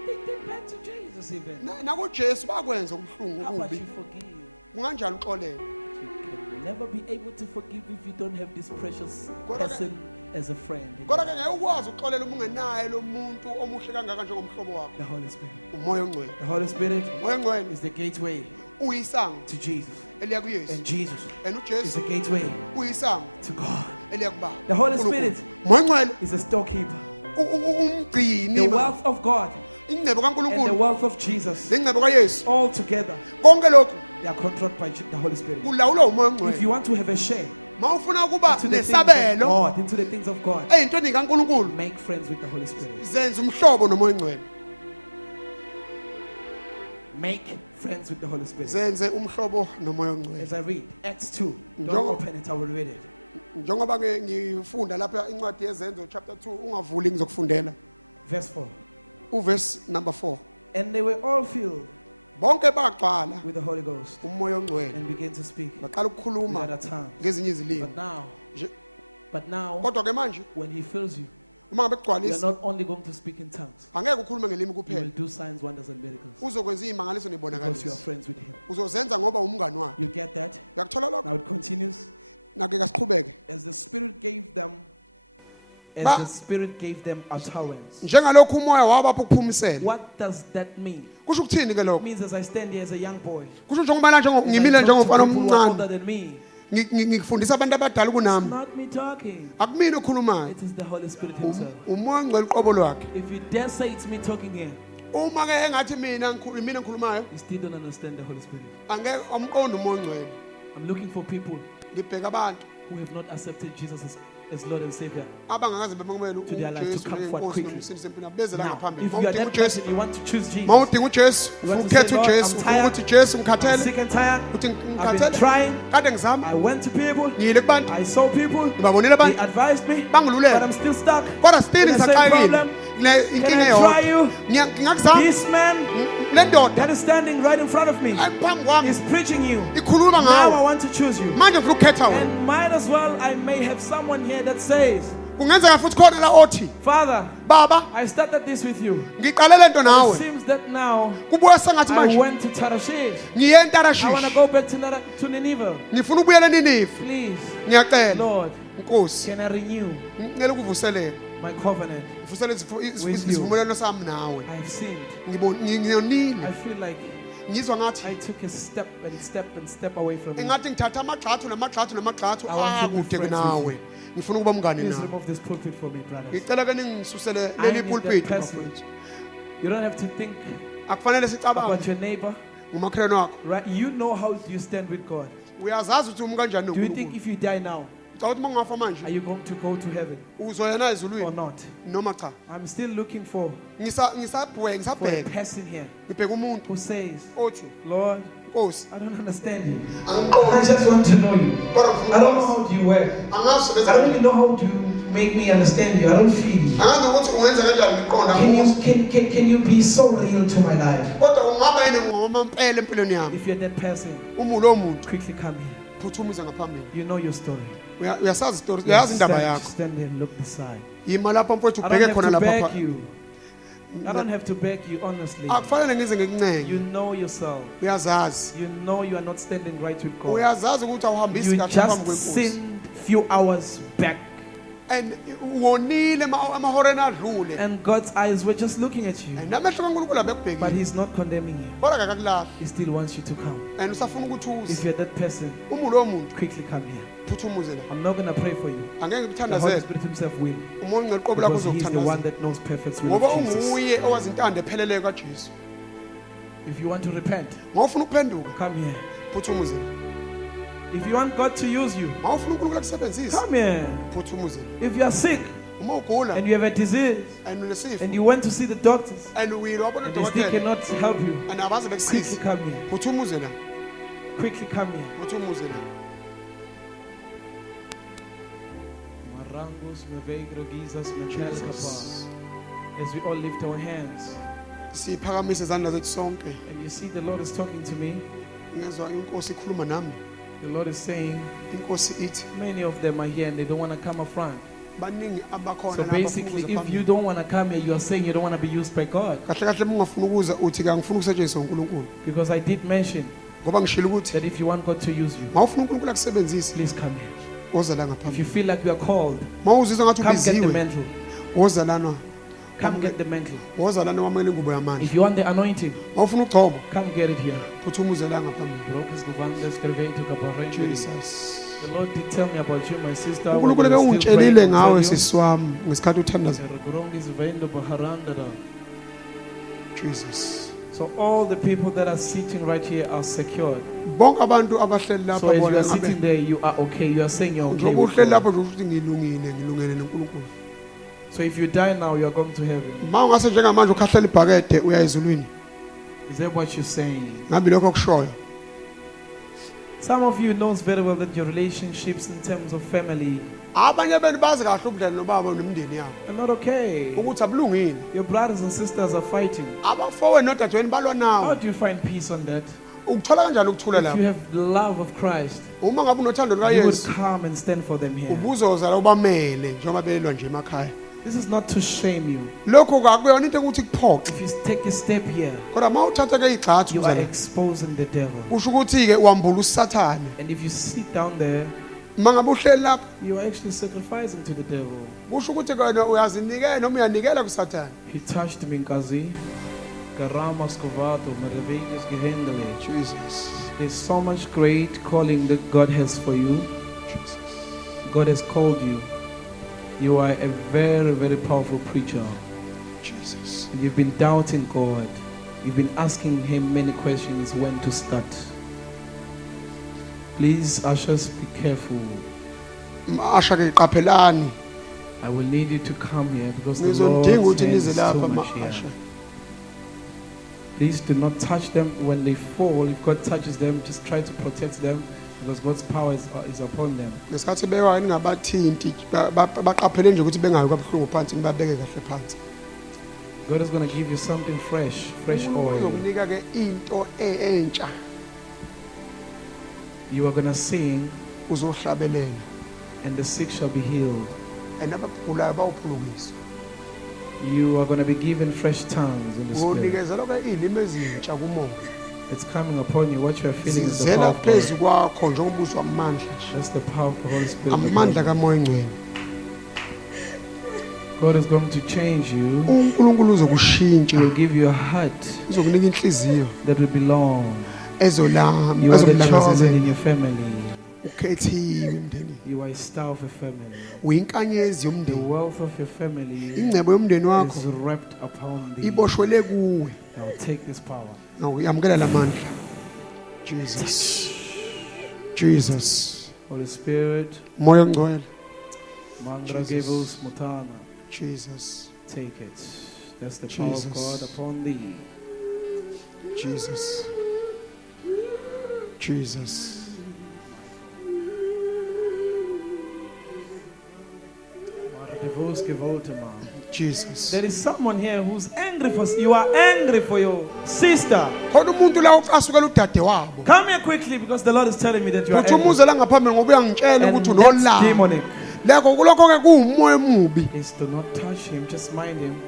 They did bad to Jesus even. nakujesu bakwenza ubuhlungu How about kubi you forgive? kunganjani uxolele You can never be able to forgive if you don't have this precious Kodwa ke- person as a friend. kodwa ke ngeke ukwazi ukuxolela uma ungenaye lo muntu omuhle kangaka njengomhlobo wakho The Holy Spirit. umoya ongcwele The Holy Spirit umoya ongcwele is the gateway uyisango to Jesus. eliya kuyesu And Jesus and is ujesu the gateway uyisango to God. eliya kubaba The Holy uNkulunkulu. Spirit umoya ongcwele is a storekeeper. umgcini The wealth of God ingcebo and the kaNkulunkulu wealth of Jesus, lengcebo kaYesu all together, konke lokhu they are controlled by the Holy Spirit. kulawulwa umoya If ongcwele you want to have a share mawufuna ukuba into the things of nesabelo God, into the things of God, eyintweni kaNkulunkulu make friends with the Holy Spirit. zenza umhlobo nomoya ongcwele Make friends with the Holy Spirit. zenze umhlobo nomoya ongcwele As I read Acts 2, don't Njengoba- open it, I will read it. njengoba ke ngifunda lapha incwadi yezenzo chapter 2 ungavuli ngizokufundela Verse 4. uverse number 4 And they were all filled bonke bagcwala with the Holy Ghost umoya ongcwele and began to speak baqala in ukukhuluma other tongues. ngezinye izilimi But Nje- now, kodwa ke manje when He fills you, uma ngabe you are kugcwalisa not only going to speak in tongues, angeke ukhulume ngelimi you will kuphela do signs, wonders, and miracles uzokwenza iy'mangaliso because you are nebonakaliso friends with Him. uzozenza ngoba umngani wakhe You get that? uyakuthola lokho Now it continues. nake kasiqhubeke As the Spirit gave them, Ba- as the Spirit gave them utterance. njengalokhu umoya wabapha ukuphumisela What does that mean? kusho ukuthini ke It lokho means as I stand here as a young boy, kusho njengoba as I ngimile talk to njengomfana people who are older omncane than me, ngikufundisa abantu abadala kunami not me talking. akumina okhulumayo It is the Holy Spirit Himself. umoya ongcwele uqobo lwakhe If you dare say it's me talking here, uma ke engathi mina ngikhulumayo you still don't understand the Holy Spirit. angeke amqonde umoya ongcwele I'm looking for people ngibheka abantu who have not accepted Jesus as Lord and Savior. abangakaze bemukele To their life, to ujesu come forward njengenkosi quickly. nomsindisi empilweni beze la Now, ngaphambili if ma you are udinga that ujesu person, you want to choose Jesus. ma udinga ujesu You want to ukhetha say, Lord, ujesu I'm ufuna tired. ukuthi ujesu I'm ngikhathele sick and tired. uthi I've been ngikhathele trying. kade ngizama I went to people. ngiyile kubantu I saw people. ngibabonile They abantu advised me, but bangiluleka I'm still stuck. kodwa still With the same ngisaxakile problem. inkinga Can I eyodwa try you? ngingakuzama This man le ndoda that is standing right in front of me phambi kwami is preaching you. ikhuluma Now I ngawe want to choose you. manje ngifuna ukukhetha wena And might as well I may have someone here that says, kungenzeka futhi khona la othi Father, baba I started this with you. ngiqale lento It nawe seems that now kubuya sengathi I manje went to Tarashish. ngiye I want to entarashishi go back to Nineveh. ngifuna ukubuyela eninive Please, ngiyacela Lord, nkosi can I renew ngicela ukuvuselela my covenant? ngivusele With you. isivumelwano sami nawe I have sinned. ngiyonile I feel like ngizwa ngathi I took a step and step away from you. engathi ngithatha amagxathu namagxathu I want to be akude friends nawe with ngifuna ukuba mngane Please nawe remove this pulpit for me, brothers. ngicela ke ningisusele I leli need that pulpit person. bafowethu. You don't have to think akufanele sicabange about your neighbor. ngumakhelwane wakho Right? You know how you stand with God. uyazazi ukuthi umi kanjani Do you think noNkulunkulu if you die now, Ucathi mangafa manje are you going to go to heaven uzoya na or ezulwini not? noma cha? I'm still looking for Ngisabheka a ngisabheka person here ngibheka umuntu who says, othi Lord, Nkosi I don't understand you. angiqondi I just want to know you. kodwa I don't know how do you work. angazi I don't bese even know how to make me understand you. I don't feel you. angazi ukuthi ungenza kanjani ngiqonda Can you be so real to my life? kodwa ungaba yini ngoma mpela empilweni yami If you're that person, lo muntu quickly come here. phuthumiza ngaphambili You know your story. uyasazi story uyazi indaba yakho Stand there and look the side. yima lapha mfowethu I don't ubheke khona have to lapha beg you. I don't have to beg you honestly. akufanele ngize ngikuncenge You know yourself. uyazazi You know you are not standing right with God. uyazazi ukuthi awuhambisi You kahle phambi just kwenkosi sinned few hours back, and uwonile amahoreni adlule and God's eyes were just looking at you. and namehlo kaNkulunkulu But abekubhekile He's not condemning you. kodwa akakulahli He still wants you to come. and usafuna ukuthi If uze you're that person, lo muntu quickly come here. phuthumuze la I'm not going to pray for you. angeke The Holy ngikuthandazele Spirit Himself will. umoya ngeliqobo lakho Because He's the one uzokuthandazela that knows perfect will ngoba of Jesus. unguye owazi intando epheleleyo kaJesu If you want to repent, ngawufuna ukuphenduka come here. phuthumuze If you want God to use you, ngawufuna uNkulunkulu akusebenzise come here. phuthumuze If you are sick uma ugula and you have a disease and unesifo and you went to see the doctors and uyile wabona and they still udokotela cannot help you, and abaze quickly bekusiza come here. phuthumuze la Quickly come here. phuthumuze la Marangos, Mevegro, Jesus, Mentel, Kapa. As we all lift our hands, siphakamise izandla zethu sonke and you see the Lord is talking to me, ngezwa inkosi ikhuluma nami the Lord is saying, inkosi ithi many of them are here and they don't want to come up front. baningi abakhona So lapha basically, abafuna ukuza if you phambili. don't want to come here, you are saying you don't want to be used by God. kahle kahle mungafuna ukuza uthi ke angifuna ukusetshenziswa uNkulunkulu Because I did mention ngoba ngishilo ukuthi that if you want God to use you, mawufuna uNkulunkulu akusebenzise please come here. woza la If ngaphambili you feel like you are called, mawuzizwa ngathi come get the ubiziwe mantle. woza lana Come get the mantle. woza lana wamele ingubo yamandla If you want the anointing, mawufuna ugcobo come get it here. phuthumuze la ngaphambili Brokers Gubandes Creveto Caparente. Jesus The Lord did tell me about you, my sister. uNkulunkulu ke ungitshelile ngawe sisiwami ngesikhathi uthandaza Jesus So all the people that are sitting right here are secured. bonke abantu abahleli So lapha as you bona are sitting ngabe there, you are okay. You are saying you're okay. njengoba with uhleli God. lapha nje ukuthi ngilungele noNkulunkulu So if you die now, you are going to heaven. ma ungase njengamanje ukhahlela ibhakede uya ezulwini Is that what you're saying? ngabe lokho kushoyo Some of you knows very well that your relationships in terms of family abanye benu bazi kahle ubudlelwano nobaba nemindeni yabo are not okay. ukuthi abulungile Your brothers and sisters are fighting. abafowenu nodadewenu balwa How nawe do you find peace on that? ukuthola kanjani ukuthula If you lapho have the love of Christ, uma ngabe unothando you would lukaYesu come and stand for them here. ubuzoza la ubamele njengoba belwa nje emakhaya This is not to shame you. lokho akuyona into ukuthi kuphoxe If you take a step here, kodwa ma uthatha ke igxathu you are uzala exposing the devil. kusho ukuthi ke uambula usathane And if you sit down there, mangabe uhleli lapha you are actually sacrificing to the devil. kusho ukuthi kona uyazinikela noma uyanikela kusathane He touched me, Nkazi. Karama Scovato, Maravillas Gehendele. Jesus There's so much great calling that God has for you. Jesus God has called you. You are a very, very powerful preacher. Jesus And you've been doubting God. You've been asking Him many questions when to start. Please, ushers, be careful. asha ke qaphelani I will need you to come here because the Lord ngizodinga ukuthi nize is so lapha much ma here. asha Please do not touch them when they fall. If God touches them, just try to protect them because God's power is upon them. ngesikhathi bekwa ningabathinti baqaphele nje ukuthi bengayi kwabuhlungu phansi nibabeke kahle phansi God is going to give you something fresh oil. uzokunika ke into entsha You are going to sing uzohlabelela and the sick shall be healed. and abagulayo bawuphulukiswa You are going to be given fresh tongues in the Spirit. unikeza ke izilimi ezintsha kumoya It's coming upon you. What you are feeling is the power zizela of God. phezu kwakho njengobuzwa amandla nje That's the power of the Holy Spirit. amandla kamoya engcwele God is going to change you. uNkulunkulu He uzokushintsha will give you a heart uzokunika inhliziyo that will belong. ezolama You are the chosen ezomlangazelela in your family. ukhethiwe emndenini You are a star of a family. uyinkanyezi The yomndeni wealth of your family ingcebo yomndeni wakho is wrapped upon thee. iboshwele kuwe Now take this power. uyamukela lamandla Jesus Jesus Holy Spirit, Moya ongcwele. Mangra Jesus. Gevos Mutana, Jesus. take it. That's the power of Jesus. God upon thee. Jesus. Jesus. Devos Gevotama. Jesus. There is someone here who's angry for you are angry for your sister. Khona umuntu la asukela udade wabo. Come here quickly because the Lord is telling me that you are Uthi angry. umuze la ngaphambili ngoba uyangitshela And ukuthi that's unolaka. demonic. Lekho kulokho ke kuumoya omubi. Is do not touch him, just mind him.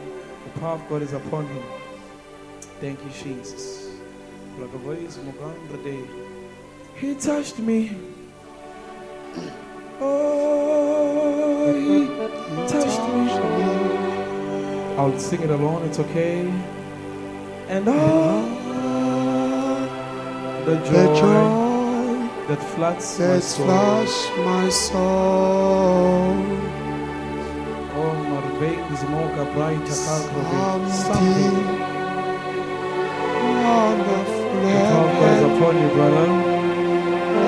The power of God is upon him. Thank you, Jesus. He touched me. Oh, he touched me. I'll sing it alone, it's okay. And the The joy joy that floods my that soul. floods my soul. Oh, Marveins Mocha brighter Something something. wonderful The power of God is upon you, brother.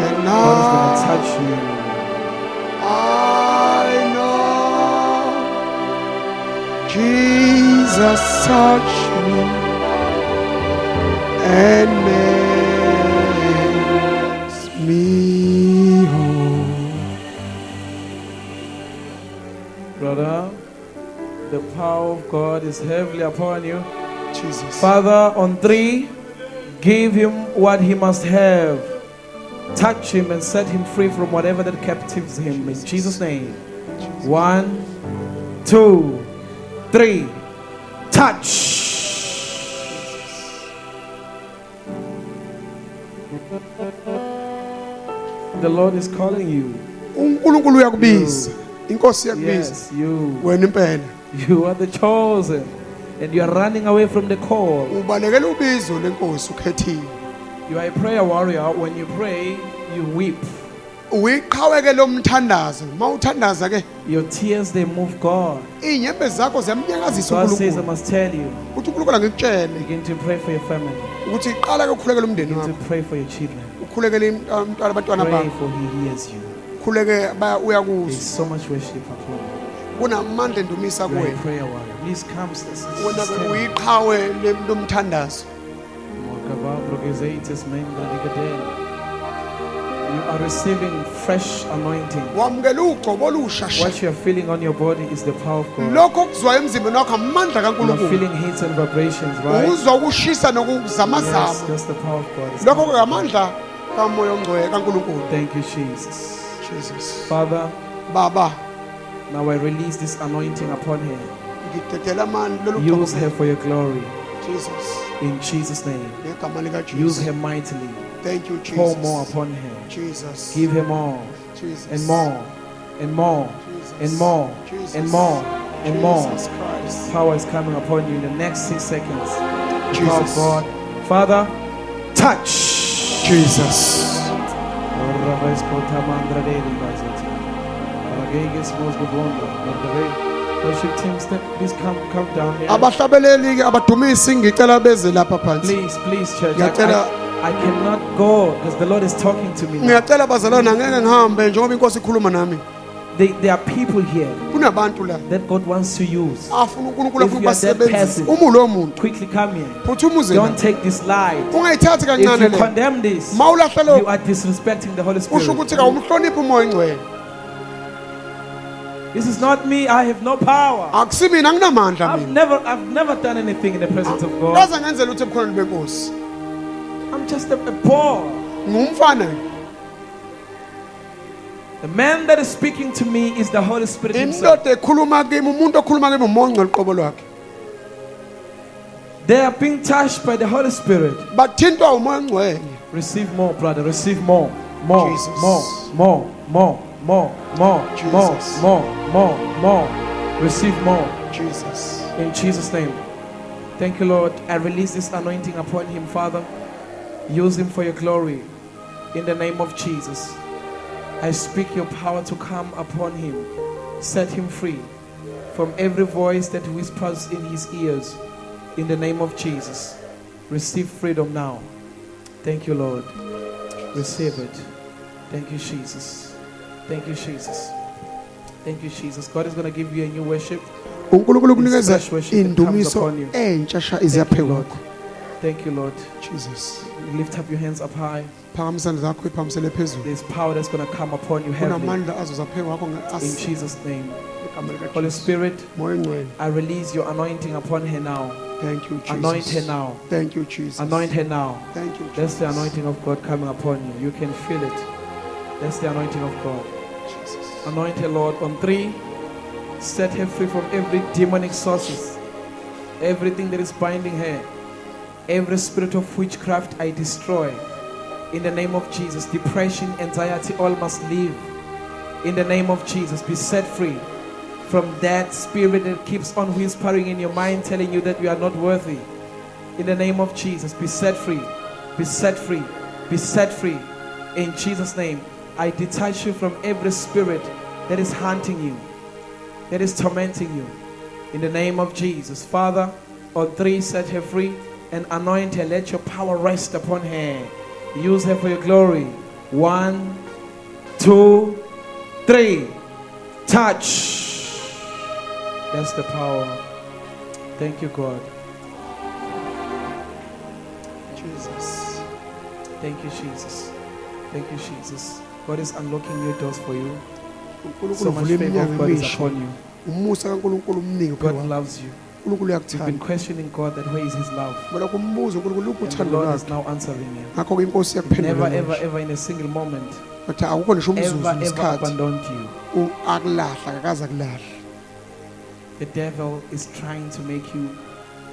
and God is going to now touch you. I know Jesus touched me and makes me whole. Brother, the power of God is heavily upon you. Jesus. Father, on 3, give him what he must have. Touch him and set him free from whatever that captives him. In Jesus' name. 1, 2, 3. Touch. The Lord is calling you. uNkulunkulu uyakubiza. Inkosi iyakubiza. Yes, you. Wena impela. You are the chosen. And you are running away from the call. Ubalekela ubizo lenkosi ukhethiwe. You are a prayer warrior. When you pray, you weep. Uyiqhaweke lo mthandazo. Mawuthandaza ke Your tears, they move God. inyembe zakho ziyamnyakazisa God says, I uNkulunkulu. must tell you, Uthi uNkulunkulu ngikutshele begin to pray for your family. ukuthi qala ke ukhulekele umndeni Begin to wakho. pray for your children. Ukhulekele abantwana Pray bakho. for He hears you. Khuleke There's uyakuzwa. so much worship upon you. Kunamandla endumisa You are a kuwena. prayer warrior. Please come. Wena ke uyiqhawe lomthandazo. You are receiving fresh anointing. Wamukela ugcobo olusha. What you are feeling on your body is the power of God. Lokho okuzwayo emzimbeni wakho amandla You are kaNkulunkulu. feeling heat and vibrations, right? Uzwa ukushisa Yes, nokuzamazama. that's the power of God. It's Lokho coming. kuamandla kaMoya ongcwele kaNkulunkulu. Thank you, Jesus. Jesus. Father, Baba, now I release this anointing upon her. ngidedela amandla lolu Use her for your glory. Jesus. In Jesus' name. Ngegama lika Use Jesus. her mightily. Thank you Pour Jesus. more upon her. Jesus. Give her more Jesus. and more and more Jesus. and more Jesus. and more and more. Jesus Christ. Power is coming upon you in the next 6 seconds. The power of Jesus. God. Father, touch. Jesus. Worship team, please come down here. Abahlabeleli ke abadumisi ngicela beze lapha phansi. Please, church. Ngiyacela I cannot go because the Lord is talking to me now. ngiyacela bazalwane angeke ngihambe njengoba inkosi ikhuluma nami. There are people here Kunabantu la that God wants to use. afuna uNkulunkulu If afuna you are that basebenzise. person, Uma lo muntu quickly come here. phuthuma uze Don't la. take this light. Ungayithathi If kancane you le. condemn this, Mawulahla you lo are disrespecting the Holy usho Spirit. ukuthi kawumhloniphi umoya ongcwele. This is not me. I have no power. Akusimina anginamandla mina. I've never done anything in the presence of God. Kaze ngenzela ukuthi ebukhoneni benkosi. I'm just a Paul. Ngumfana. The man that is speaking to me is the Holy Spirit himself. Indoda ekhuluma kimi umuntu okhuluma kimi umoya ongcwele qobo lwakhe. They are being touched by the Holy Spirit. Bathintwa umoya ongcwele. Receive more, brother. Receive more. More. Jesus. More. More. More. More. More. More. Jesus. More. More. More. Receive more. Jesus. In Jesus' name. Thank you, Lord. I release this anointing upon him, Father. Use him for your glory. In the name of Jesus. I speak your power to come upon him. Set him free from every voice that whispers in his ears. In the name of Jesus. Receive freedom now. Thank you, Lord. Receive it. Thank you, Jesus. Thank you, Jesus. Thank you, Jesus. God is going to give you a new worship. uNkulunkulu ukunikeza Fresh worship that comes indumiso upon you. entsha Thank you, izaphe Lord. kwakho. Thank you, Lord. Jesus. Lift up your hands up high. Phakamisa izandla zakho iphakamisele phezulu. There's power that's going to come upon you heavily. Kunamandla azozaphe kwakho In Jesus' name. igama lika Holy Jesus. Spirit, Moya engcwele. I release your anointing upon her now. Thank you, Jesus. Anoint her now. Thank you, Jesus. Anoint her now. Thank you, Jesus. That's the anointing of God coming upon you. You can feel it. That's the anointing of God. Jesus. Anoint her, Lord. On 3, set her free from every demonic sources. Everything that is binding her. Every spirit of witchcraft I destroy. In the name of Jesus. Depression, anxiety, all must leave. In the name of Jesus. Be set free from that spirit that keeps on whispering in your mind, telling you that you are not worthy. In the name of Jesus. Be set free. Be set free. Be set free. In Jesus' name. I detach you from every spirit that is hunting you, that is tormenting you. In the name of Jesus. Father, on 3, set her free and anoint her. Let your power rest upon her. Use her for your glory. 1, 2, 3. Touch. That's the power. Thank you, God. Jesus. Thank you, Jesus. Thank you, Jesus. God is unlocking new doors for you. uNkulunkulu So much uvula favor iminyango of God is emisha. upon you. Umusa kaNkulunkulu umningi God phela. loves you. uNkulunkulu You've been uyakuthanda. questioning God that where is His love? Bona kumbuza uNkulunkulu And the uthando Lord is lwakhe. now answering you. Ngakho ke inkosi yakuphendula. Never, ever, manje. ever in a single moment, Bathi akukho ngisho umzuzu ever, ever nesikhathi abandoned you. akulahla akaze akulahla. The devil is trying to make you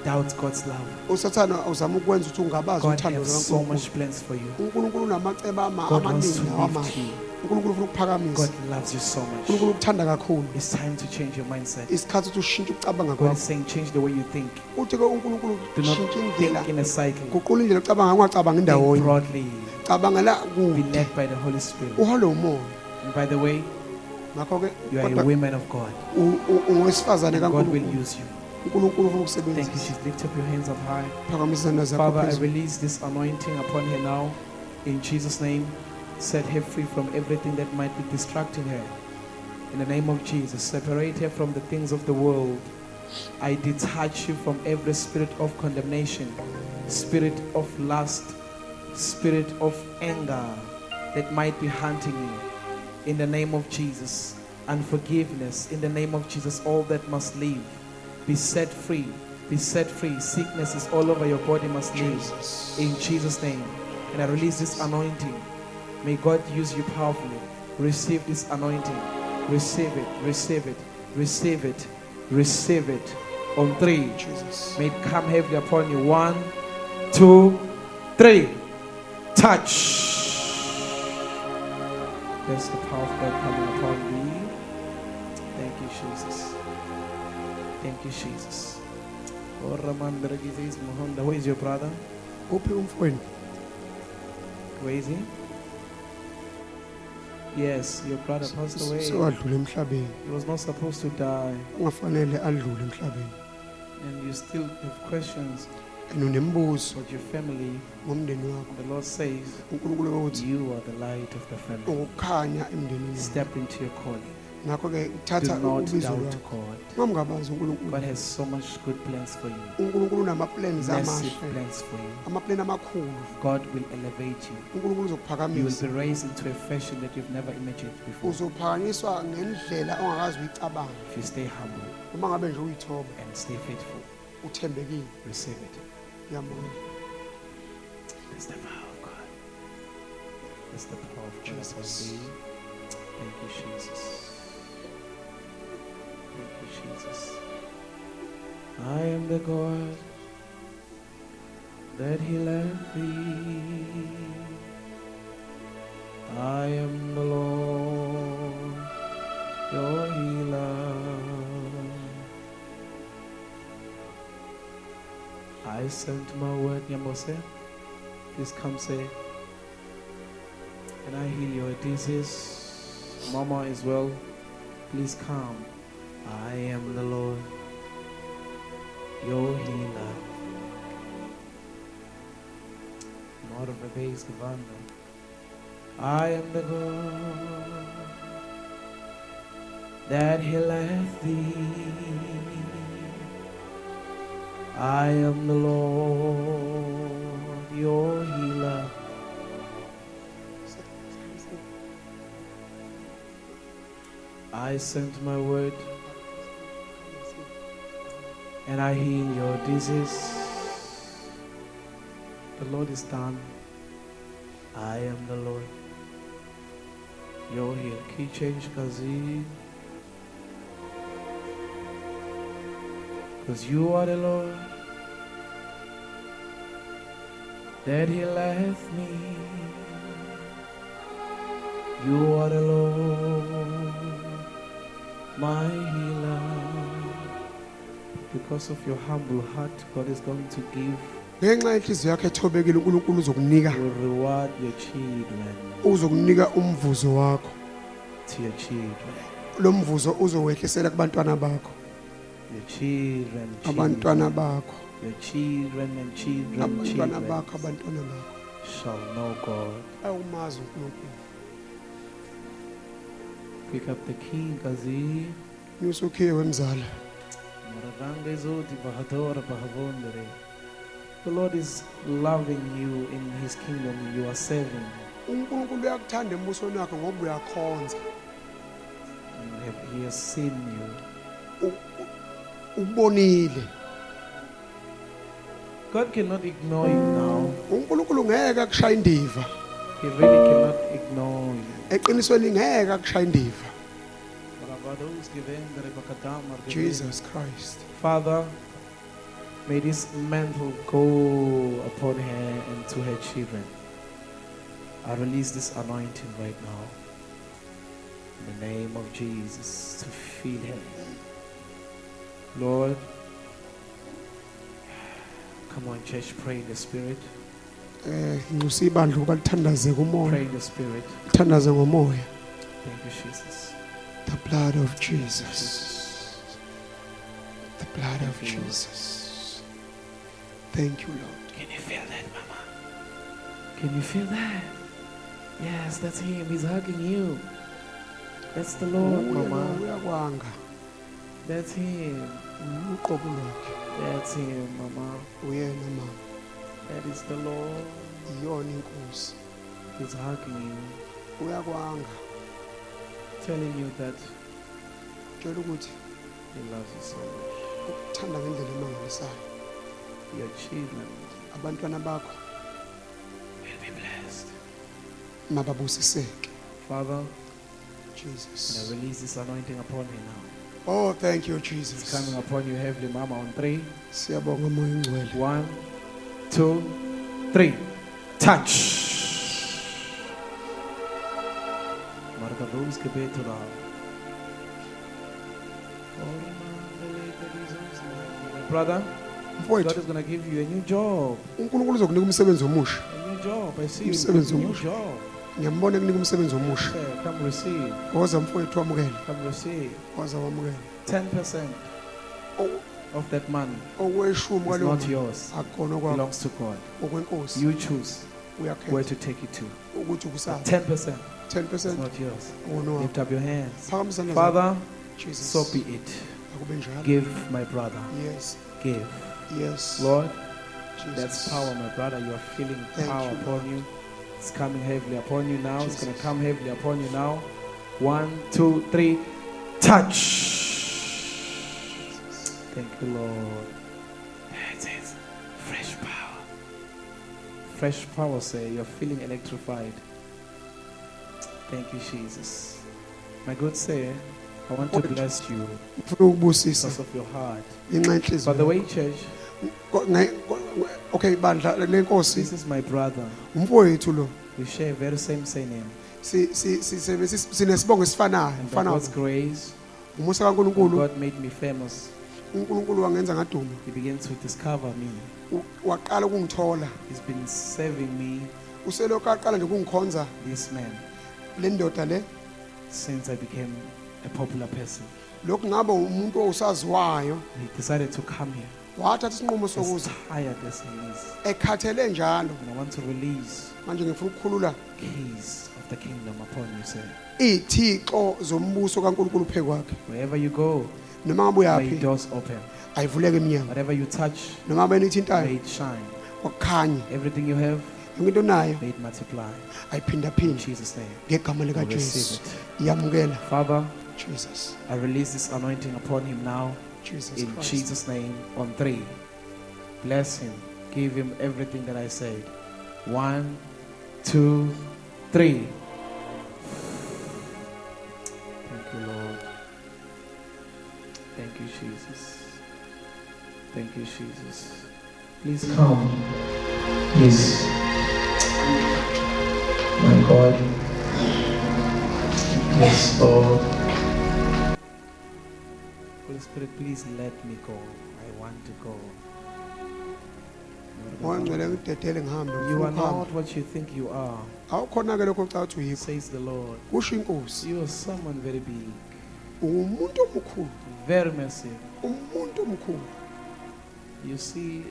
doubt God's love. uSathana uzama ukwenza ukuthi ungabazi God uthando has so likaNkulunkulu. much plans for you. uNkulunkulu unamacebo God wants to amaningi lift amahle. you. uNkulunkulu ufuna ukuphakamisa. God loves you so much. uNkulunkulu ukuthanda kakhulu. It's time to change your mindset. Isikhathi ukuthi ushintshe ukucabanga God kwakho. is saying change the way you think. Uthi ke uNkulunkulu Do not ushintshe indlela. think in a cycle. Guqula indlela ucabanga ungacabanga Think indawonye. broadly. Cabanga la Be kude. led by the Holy Spirit. Uholwe umoya. And by the way, Ngakho ke you are a woman of God. ungowesifazane And God will kaNkulunkulu. use you. uNkulunkulu ufuna Thank you. ukusebenzisa. Just lift up your hands up high. Phakamisa izandla zakho Father, I phezulu. release this anointing upon her now. In Jesus' name, set her free from everything that might be distracting her. In the name of Jesus, separate her from the things of the world. I detach you from every spirit of condemnation, spirit of lust, spirit of anger that might be hunting you. In the name of Jesus, unforgiveness. In the name of Jesus, all that must leave. Be set free. Be set free. Sickness is all over your body must leave. Jesus. In Jesus' name. And I release this anointing. May God use you powerfully. Receive this anointing. Receive it. Receive it. Receive it. Receive it. On 3. Jesus. May it come heavily upon you. 1, 2, 3. Touch. That's the power of God coming upon me. Thank you, Jesus. Thank you, Jesus. Oh, Raman Dragizis Mohonda. Where is your brother? Uphi umfweni? Where is he? Yes, your brother passed away. Sewadlula emhlabeni. He was not supposed to die. Ungafanele adlule emhlabeni. And you still have questions And unembuzo about your family. ngomndeni wakho. The Lord says, uNkulunkulu uthi you are the light of the family. ukukhanya emndenini. Step into your calling. Ngakho ke Do uthatha not ubizo doubt lwakho. God. Ungamgabazi uNkulunkulu. God has so much good plans for you. uNkulunkulu unama-plans Massive amahle. plans for you. Ama-plan amakhulu. God will elevate you. uNkulunkulu You will uzokuphakamisa. be raised into a fashion that you've never imagined before. Uzophakanyiswa ngendlela ongakazi uyicabanga. If you stay humble Noma ngabe nje uyithoba, and stay faithful, uthembekile. receive it. Ngiyabonga. That's the power of God. That's the power of God upon Jesus. thee. Thank you, Jesus. Thank you, Jesus. I am the God that healeth thee. I am the Lord, your healer. I sent my word, Nyambose. Please come say, and I heal your disease. Mama as well. Please come. I am the Lord, your healer. Lord of the days, Gavanda. I am the God that healeth thee. I am the Lord, your healer. I sent my word and I heal your disease. The Lord is done. I am the Lord, your healer. Key change, Kazi. Because you are the Lord that healeth me. You are the Lord, my healer. Because of your humble heart, God is going to give, ngenxa yenhliziyo yakhe ethobekile uNkulunkulu uzokunika will reward your children, uzokunika umvuzo wakho to your children, lo mvuzo uzowehlisela kubantwana bakho your children, abantwana bakho your children and children, abantwana bakho children abantwana bakho shall know God. awumazi uNkulunkulu Pick up the key, Kazi. usukhiwe mzala The Lord is loving you in His kingdom. You are serving. uNkulunkulu uyakuthanda embusweni wakhe ngoba uyakhonza And He has seen you. ubonile God cannot ignore you now. uNkulunkulu ngeke akushaya indiva He really cannot ignore you. eqinisweni ngeke akushaya indiva Jesus Christ Father, may this mantle go upon her and to her children. I release this anointing right now in the name of Jesus to feed her. Lord, come on, church, pray in the Spirit. ngusibandla ukuba lithandaze Pray kumoya in the Spirit. lithandaze ngomoya Thank you, Jesus. the blood of Jesus the blood of Thank you, Lord. Jesus thank you Lord Can you feel that, Mama? Can you feel that? Yes, that's Him. He's hugging you. That's the Lord, Mama. uyakwanga That's Him. uqobo lwakhe That's Him, Mama. uyena mama That is the Lord. iyona inkosi He's hugging you, uyakwanga telling you that tshela ukuthi He loves you so much. ukuthanda ngendlela emangalisayo Your children abantwana bakho will be blessed. mababusiseke Father, and Jesus I release this anointing upon you now. oh thank you It's Jesus coming upon you, Heavenly Mama, on 3. siyabonga moya ingcwele 1, 2, 3. Touch. Marca Rose que betura. Brother, God mfowethu is going to give you a new job. uNkulunkulu uzokunika umsebenzi omusha A new job. I see you. Umsebenzi A new omusha. job. ngiyambona ekunika umsebenzi omusha Okay, come receive. woza mfowethu wamukele Come receive. woza wamukele 10% of that money okweshumi is kwalowo not yours. akona kwakho Belongs to God. okwenkosi You choose where uyakhetha to take it to. ukuthi ukusaphi 10% 10% is not yours. akona wakho Lift up your hands. phakamisa izandla zakho. Father, Jesus so be it. akube njalo Give my brother. yes Give. yes Lord, Jesus. that's power, my brother. You are feeling Thank power you, upon you. It's coming heavily upon you now. It's going to Jesus. come heavily upon you now. 1, 2, 3. Touch. Thank you, Lord. It says fresh power. Fresh power, say you're feeling electrified. Thank you, Jesus. My good sir, I want to bless you ufuna ukubusisa because of your heart. inxa By the inhliziyo way, church, okay bandla lenkosi this is my brother. umfowethu lo We share very same name. sinesibongo esifanayo And by mfana God's grace, umusa when kaNkulunkulu God made me famous. uNkulunkulu wangenza ngaduma He began to discover me. waqala ukungithola He's been serving me, uselokhu aqala nje ukungikhonza this man, le ndoda le since I became a popular person. lokhu ngaba umuntu osaziwayo He decided to come here, wathatha isinqumo as sokuza tired as he is. ekhathele njalo And I want to release manje ngifuna ukukhulula keys of the kingdom upon you, sir. iy'thixo zombuso kaNkulunkulu phezu kwakhe Wherever you go, noma ngabe may uyaphi doors open. ayivuleke iminyango Whatever you touch, noma ngabe may nithintayo it shine. kwakukhanye Everything you have, yonke into nayo may it multiply. In ayiphindaphinde Jesus' name. ngegama I likaJesu receive it. iyamukela Father, Jesus I release this anointing upon him now. Jesus In Christ Jesus' name, on 3. Bless him. Give him everything that I said. 1, 2, 3. Thank you, Lord. Thank you, Jesus. Thank you, Jesus. Please come. Yes. My God. Yes, Lord. Holy Spirit, please let me go. I want to go. Moya ngcwele ngidedele ngihambe You ngifuna are ukuhamba not what you think you are, awukhona-ke lokho ocabanga ukuthi uyikho says the Lord. kusho inkosi You are someone very big, ungumuntu omkhulu very massive. umuntu omkhulu You see,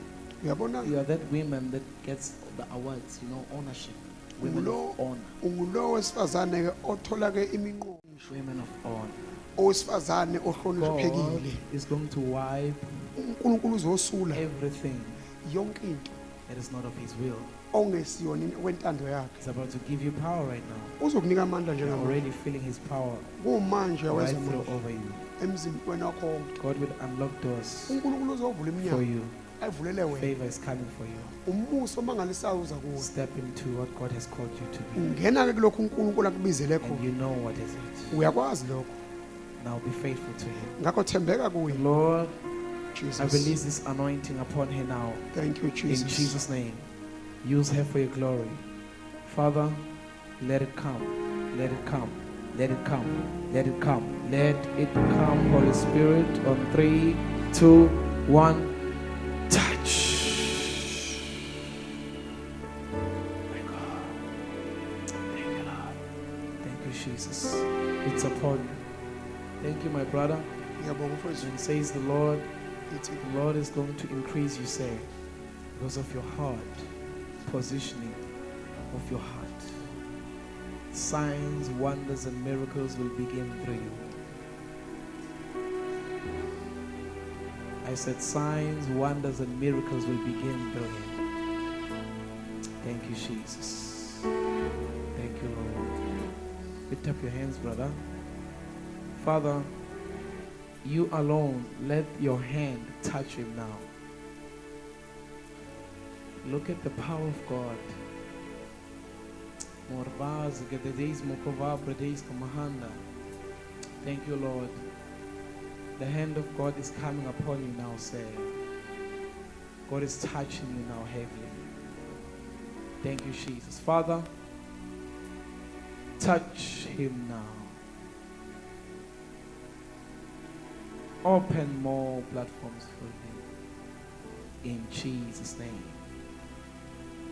uyabona you are that woman that gets the awards, ownership. Women Ulo- of honor. ungulowo wesifazane-ke othola-ke iminqobo Women of honor. owesifazane God ohloniphekile is going to wipe uNkulunkulu uzosula everything yonke into that is not of His will. ongesiyona wentando yakhe He's about to give you power right now. uzokunika amandla You're njengamanje already feeling His power kumanje right uyaweza through amandla over you. emzimbeni wakho wonke God will unlock doors uNkulunkulu uzovula for iminyango you. ayivulele wena Favor is coming for you. umuso omangalisayo uza kuwe Step into what God has called you to be. ungena-ke kulokhu uNkulunkulu akubizele And khona you know what is it. uyakwazi lokho Now be faithful to Him. ngakho thembeka kuye Lord, I Jesus release this anointing upon her now. thank you In Jesus Jesus' name. Use her for your glory. Father, let it come. Let it come. Let it come. Let it come. Let it come, Holy Spirit. On 3, 2, 1. Touch. My God. Thank you, Lord. Thank you, Jesus. It's upon you. Thank you, my brother. ngiyabonga mfowethu And says the Lord, ngithi the Lord is going to increase you, say, because of your heart, positioning of your heart. Signs, wonders, and miracles will begin through you. I said signs, wonders, and miracles will begin through you. Thank you, Jesus. Thank you, Lord. Lift up your hands, brother. Father, you alone, let your hand touch him now. Look at the power of God. Thank you, Lord. The hand of God is coming upon you now, sir. God is touching you now heavily. Thank you, Jesus. Father, touch him now. Open more platforms for him. In Jesus' name.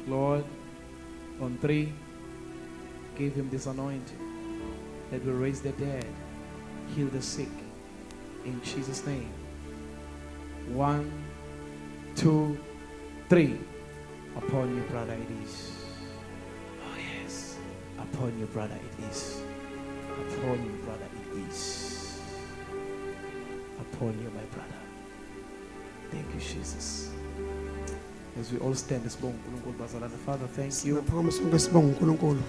Lord, on 3, give him this anointing that will raise the dead, heal the sick. In Jesus' name. 1, 2, 3. Upon your brother it is. Oh yes. Upon your brother it is. Upon your brother it is. Upon you, my brother. Thank you, Jesus. As we all stand, Father, thank you. siyaphakama sonke sibonga uNkulunkulu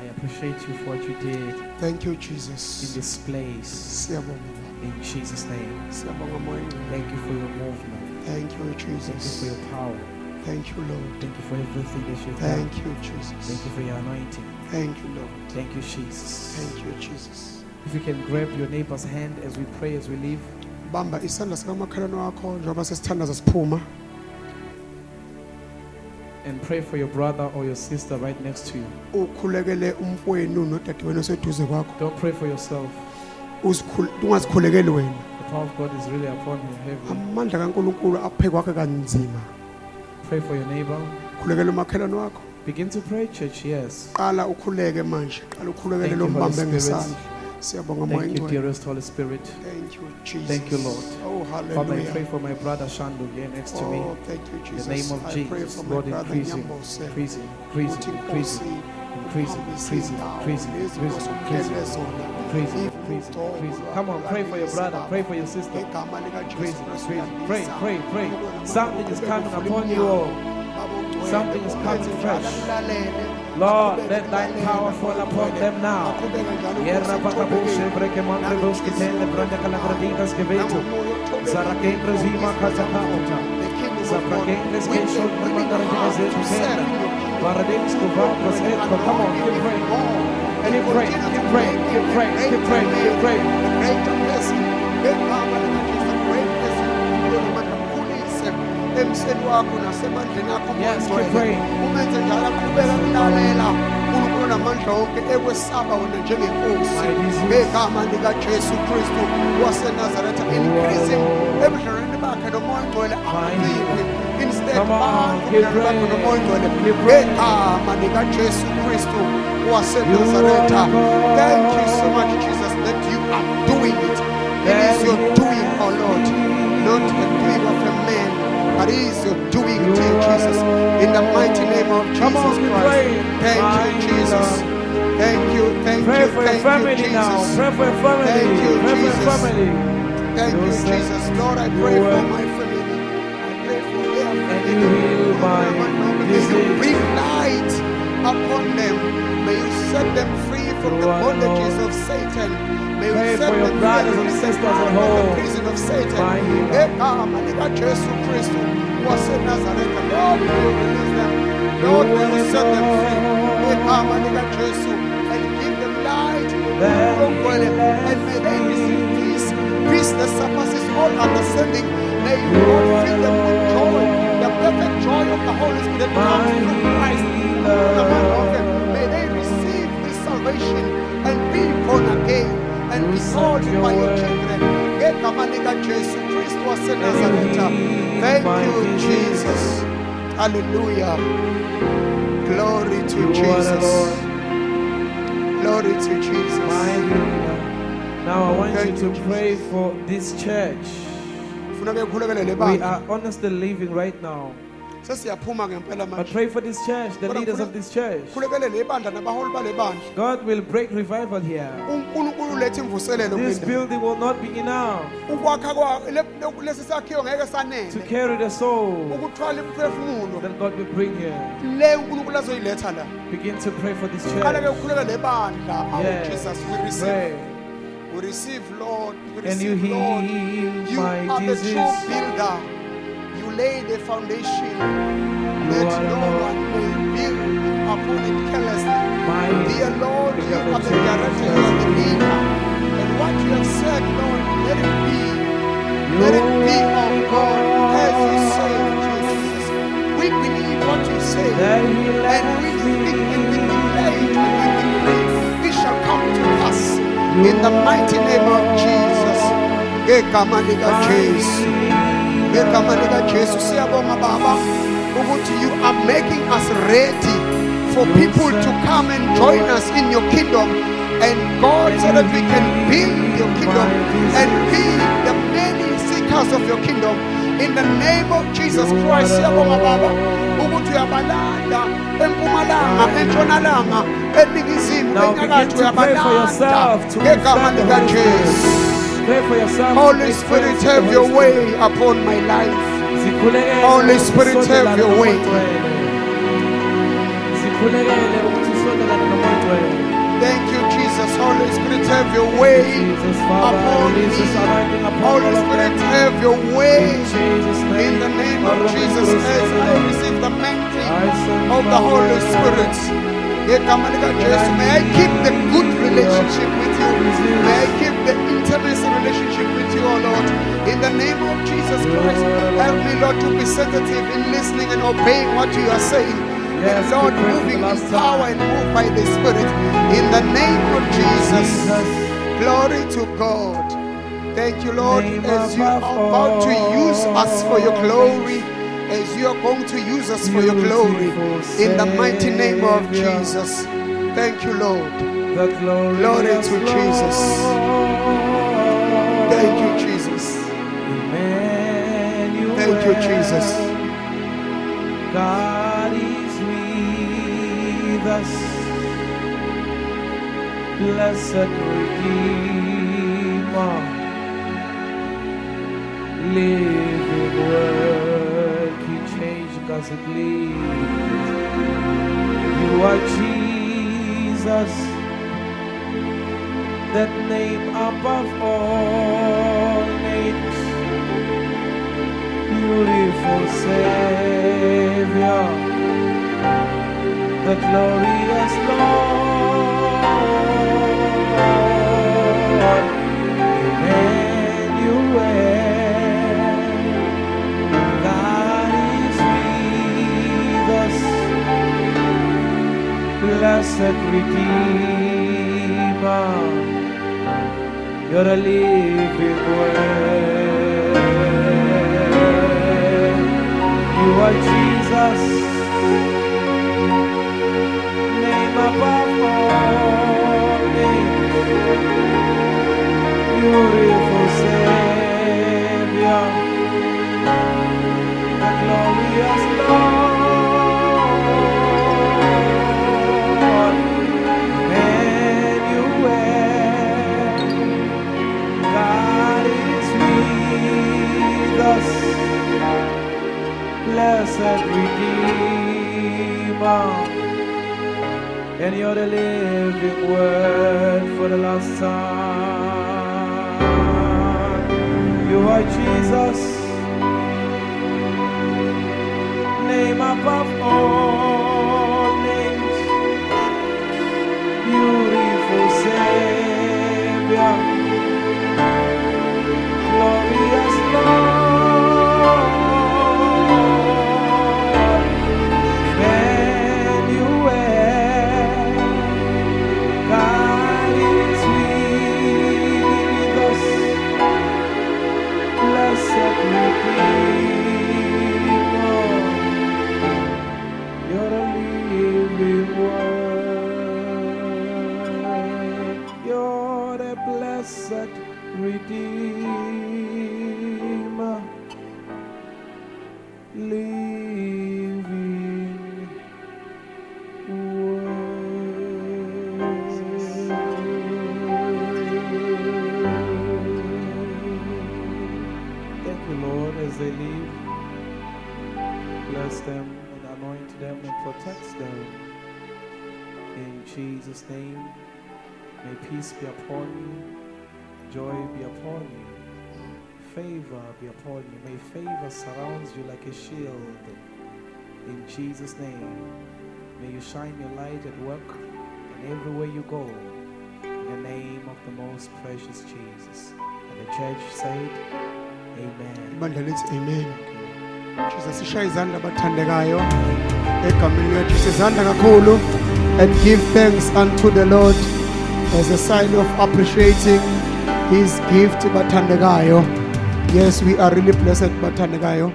I appreciate you for what you did thank you in Jesus this place. siyabonga In Jesus' name. siyabonga moya ngcwele Thank you for your movement. thank you Thank you for Jesus your power. thank you Lord Thank you for everything that you've done. thank you Jesus Thank you for your anointing. thank you Lord Thank you, Jesus. thank you Jesus If you can grab your neighbor's hand as we pray, as we leave. bamba isandla sikamakhalane wakho njengoba sesithandaza siphuma And pray for your brother or your sister right next to you. ukhulekele umfowenu nodadewenu oseduze kwakho Don't pray for yourself. ungazikhulekeli wena The power of God is really upon you heavily. amandla kaNkulunkulu aphe kwakhe kanzima Pray for your neighbor. khulekela umakhelwane wakho Begin to pray, church. Yes. qala ukhuleke manje qala ukhulekele Thank lo you, Holy mbambe Spirit. ngesandla siyabonga moya Thank you, ngcwele dearest Holy Spirit. thank you Jesus Thank you, Lord. oh Father, I pray hallelujah for my brother Shandu here next to me. oh thank you In Jesus the name of I pray Jesus, for my Lord, brother increase him, Nyambose increase him, increase uthi him, increase him. inkosi increase it, increase it, increase it, increase it, increase it, increase it, increase it, increase it. Come on, pray for your brother, pray for your sister. Increase it, increase it. Pray, pray, pray. Something is coming upon you all. Something is coming fresh. Lord, let thy power fall upon them now. Yerra pakabushe breke mandre boski tende branda kalagradinas keveto. Zarakendra zima kazakauta. Zaprakendres kesho mandara zetu. Paradis kuvakos etko. Come on, keep praying. Keep praying, keep praying, keep praying, keep praying, keep praying. Yes, keep praying. Namandla wonke ekwesaba wena njengenkosi ngegama likaJesu Kristu waseNazaretha. Increase him ebudlelweni bakhe nomoya ongcwele amliphe instead bakhe nomoya ongcwele ngegama likaJesu Kristu waseNazaretha. Thank you so much, Jesus, that you are doing it. It is your doing, oh Lord, not the doing of a man, but it is your doing, dear Jesus, in the mighty name of Jesus Christ. Thank you, Jesus. Thank you, thank Pray you, for your thank family you, now. Jesus. Pray for your family. Thank you, Pray for your Jesus. family. Thank you, Jesus. Lord, I pray for my family. I pray for their family. And you heal my May you disease. bring light upon them. May you set them free from the bondages of Satan. May Pray you set for your them brothers free and from sisters the at power of home. the prison of Satan. My healer. Ekama lika Jesu Kristu wase Nazareth. Lord, may you release them. Lord, may you set them free. Ekama lika Jesu, and give them light. And may they receive peace. Peace that surpasses all understanding. May you Lord fill them with joy, the perfect joy of the Holy Spirit that comes through Christ. May they receive this salvation and be born again and be called by your children. Thank you, Jesus. Hallelujah. Glory to Jesus. Glory to Jesus. Now I want Thank you you, to pray for this church. We are honestly living right now. But pray for this church, the leaders of this church. God will break revival here. This building will not be enough to carry the soul that God will bring here. Begin to pray for this church. Jesus, we receive. Pray. We receive, Lord. We And you receive, Lord. heal You my are the disease. true builder. You lay the foundation. You Let are the no Lord. one may build upon it carelessly. My Dear Lord, you are the director, you are the leader. And what you have said, Lord, let it be. Let it be, oh God, as you say, dear Jesus. We believe what you say. That he And led we me. speak and we declare it and we decree. It shall come to pass. In the mighty name of Jesus. Gekamaniga Jesu. Gekamaniga Jesu. Siyabonga Baba ukuthi you are making us ready for people to come and join us in your kingdom. And God, so that we can build your kingdom and be the many seekers of your kingdom. In the name of Jesus Christ. Siyabonga Baba ukuthi uyabalanda empumalanga entshonalanga eningizimu Now begin enyakatho to pray for yourself to ngegama understand the lika Holy Jesu. Spirit. Pray for yourself. to Holy experience Spirit, the have Holy your Spirit. way upon my life. Zikhulekele Holy ukuthi Spirit, usondelane have your nomoya way. ongcwele. Zikhulekele ukuthi usondelane nomoya ongcwele. Thank you, Jesus. Holy Spirit, have your way Jesus, Father, upon release this me. anointing upon Holy all of Spirit, them. have your way In Jesus' name. in the name of Jesus as I receive the mantling I send of the my Holy word. Spirit. Ngegama lika Jesu, may I keep the good relationship with you. May I keep the intimacy relationship with you, oh Lord. In the name of Jesus Christ, help me, Lord, to be sensitive in listening and obeying what you are saying. Yes, And Lord, we pray for moving the in last power time. and move by the Spirit. In the name of Jesus. Glory to God. Thank you, Lord, Name as you are above about to use us for your all glory, as you are going to use us for your glory. Beautiful In the mighty name of Savior. Jesus. Thank you, Lord. The Glory to Jesus. Thank you, Jesus. Emmanuel. Thank you, Jesus. God is with us. blessed Redeemer, living word, you change because it leads. You are Jesus, that name above all names, beautiful Savior, the glorious Lord, Emmanuel, God is with us, blessed Redeemer, you're a living word. You are Jesus, name above all names, beautiful Savior, the glorious Lord, Emmanuel, God is with us, blessed Redeemer, and you're the living word for the last time. You are Jesus, name above all names, beautiful Savior, glorious Lord, Emmanuel, God is with us, blessed Redeemer, you're a living word, you're the blessed Redeemer, living word. Thank you, Lord, as they leave. Bless them and anoint them and protect them. In Jesus' name, may peace be upon you, joy be upon you, favor be upon you. May favor surround you like a shield. In Jesus' name, may you shine your light at work and everywhere you go. In the name of the most precious Jesus. And the church said, Amen. Ibandla lithi amen. Jesus ishaya izandla abathandekayo egameni likaJesu, izandla kakhulu, and give thanks unto the Lord as a sign of appreciating his gift bathandekayo. Yes, we are really blessed bathandekayo.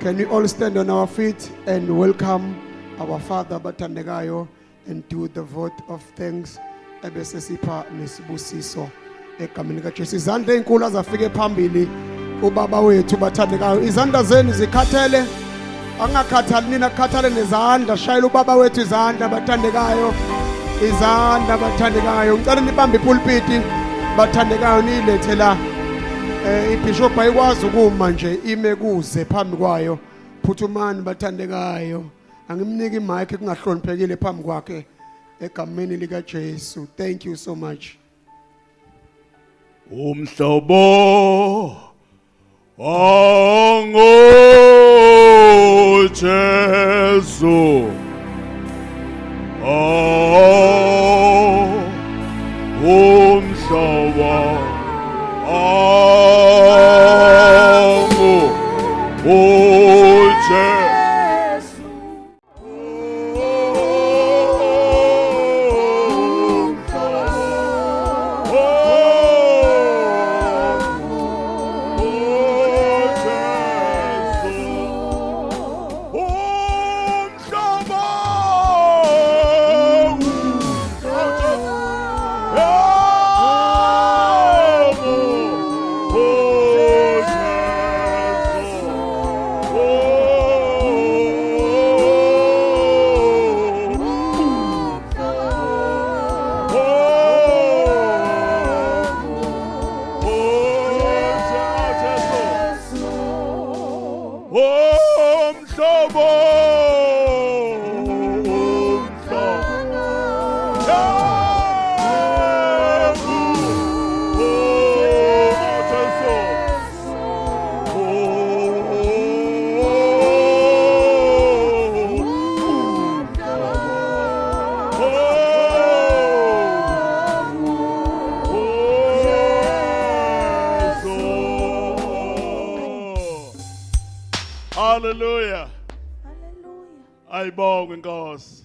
Can we all stand on our feet and welcome our Father bathandekayo and do the vote of thanks ebese sipha nesibusiso egameni likaJesu. Izandla ezinkulu azafike phambili ubaba wethu bathandekayo, izandla zenu zikhathele, angakhathali nina, khathale nezandla, shayela ubaba wethu izandla bathandekayo, izandla bathandekayo. Ngicela nibambe ipulpiti bathandekayo, nilethe la. Ibishop ayikwazi ukuma nje ime kuze phambi kwayo. Phuthumani bathandekayo, angimniki imic kungahloniphekile phambi kwakhe egameni likaJesu. Thank you so much. Umhlobo wangu Jesu, umhlobo wangu Jesu. Umhlobo Hallelujah. Hallelujah. Ayibonge inkosi.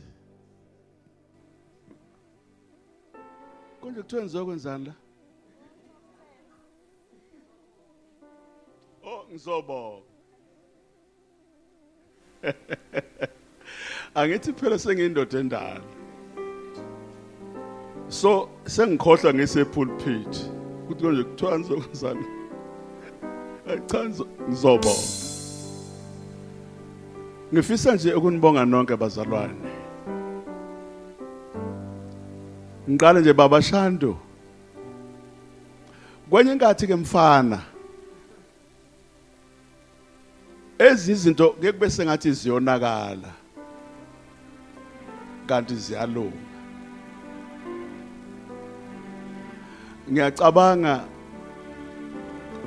Konje kuthiwa ngizokwenzani la? Oh, ngizobonga. Angithi phela sengiyindoda endala. So sengikhohlwa ngisepulpit. Kuthi konje kuthiwa ngizokwenzani? Cha ngizobonga. Ngifisa nje ukunibonga nonke bazalwane. Ngiqale nje baba Shando. Kwenye inkathi ke mfana. Ezizinto ngeke bese ngathi ziyonakala. Kanti ziyalunga. Ngiyacabanga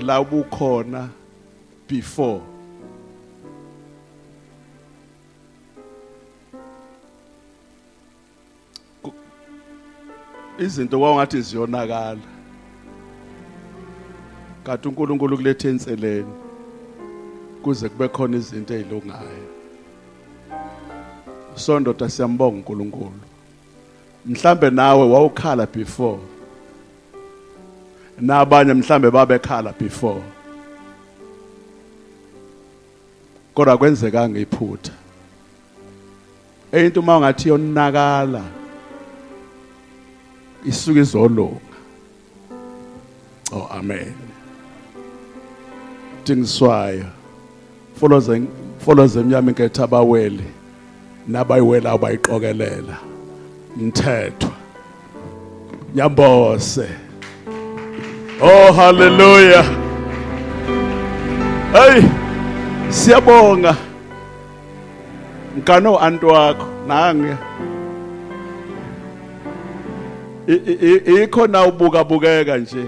la ubukhona before izinto kwaungathi ziyonakala kanti uNkulunkulu kulethe inseleni kuze kube khona izinto ezilungayo. Sondoda siyambonga uNkulunkulu. Mhlambe nawe wawukhala before. Nabanye mhlambe babekhala before. Kodwa kwenzeka ngephutha. Into uma ungathi yonakala isuke izolunga. Oh amen. Dingiswayo. Follow zemnyama inketha abawele nabayiwela abayiqokelela. Mthethwa. Nyambose. Oh hallelujah. Hey siyabonga. Ngano antu wakho nange. Ikho na ubuka bukeka nje.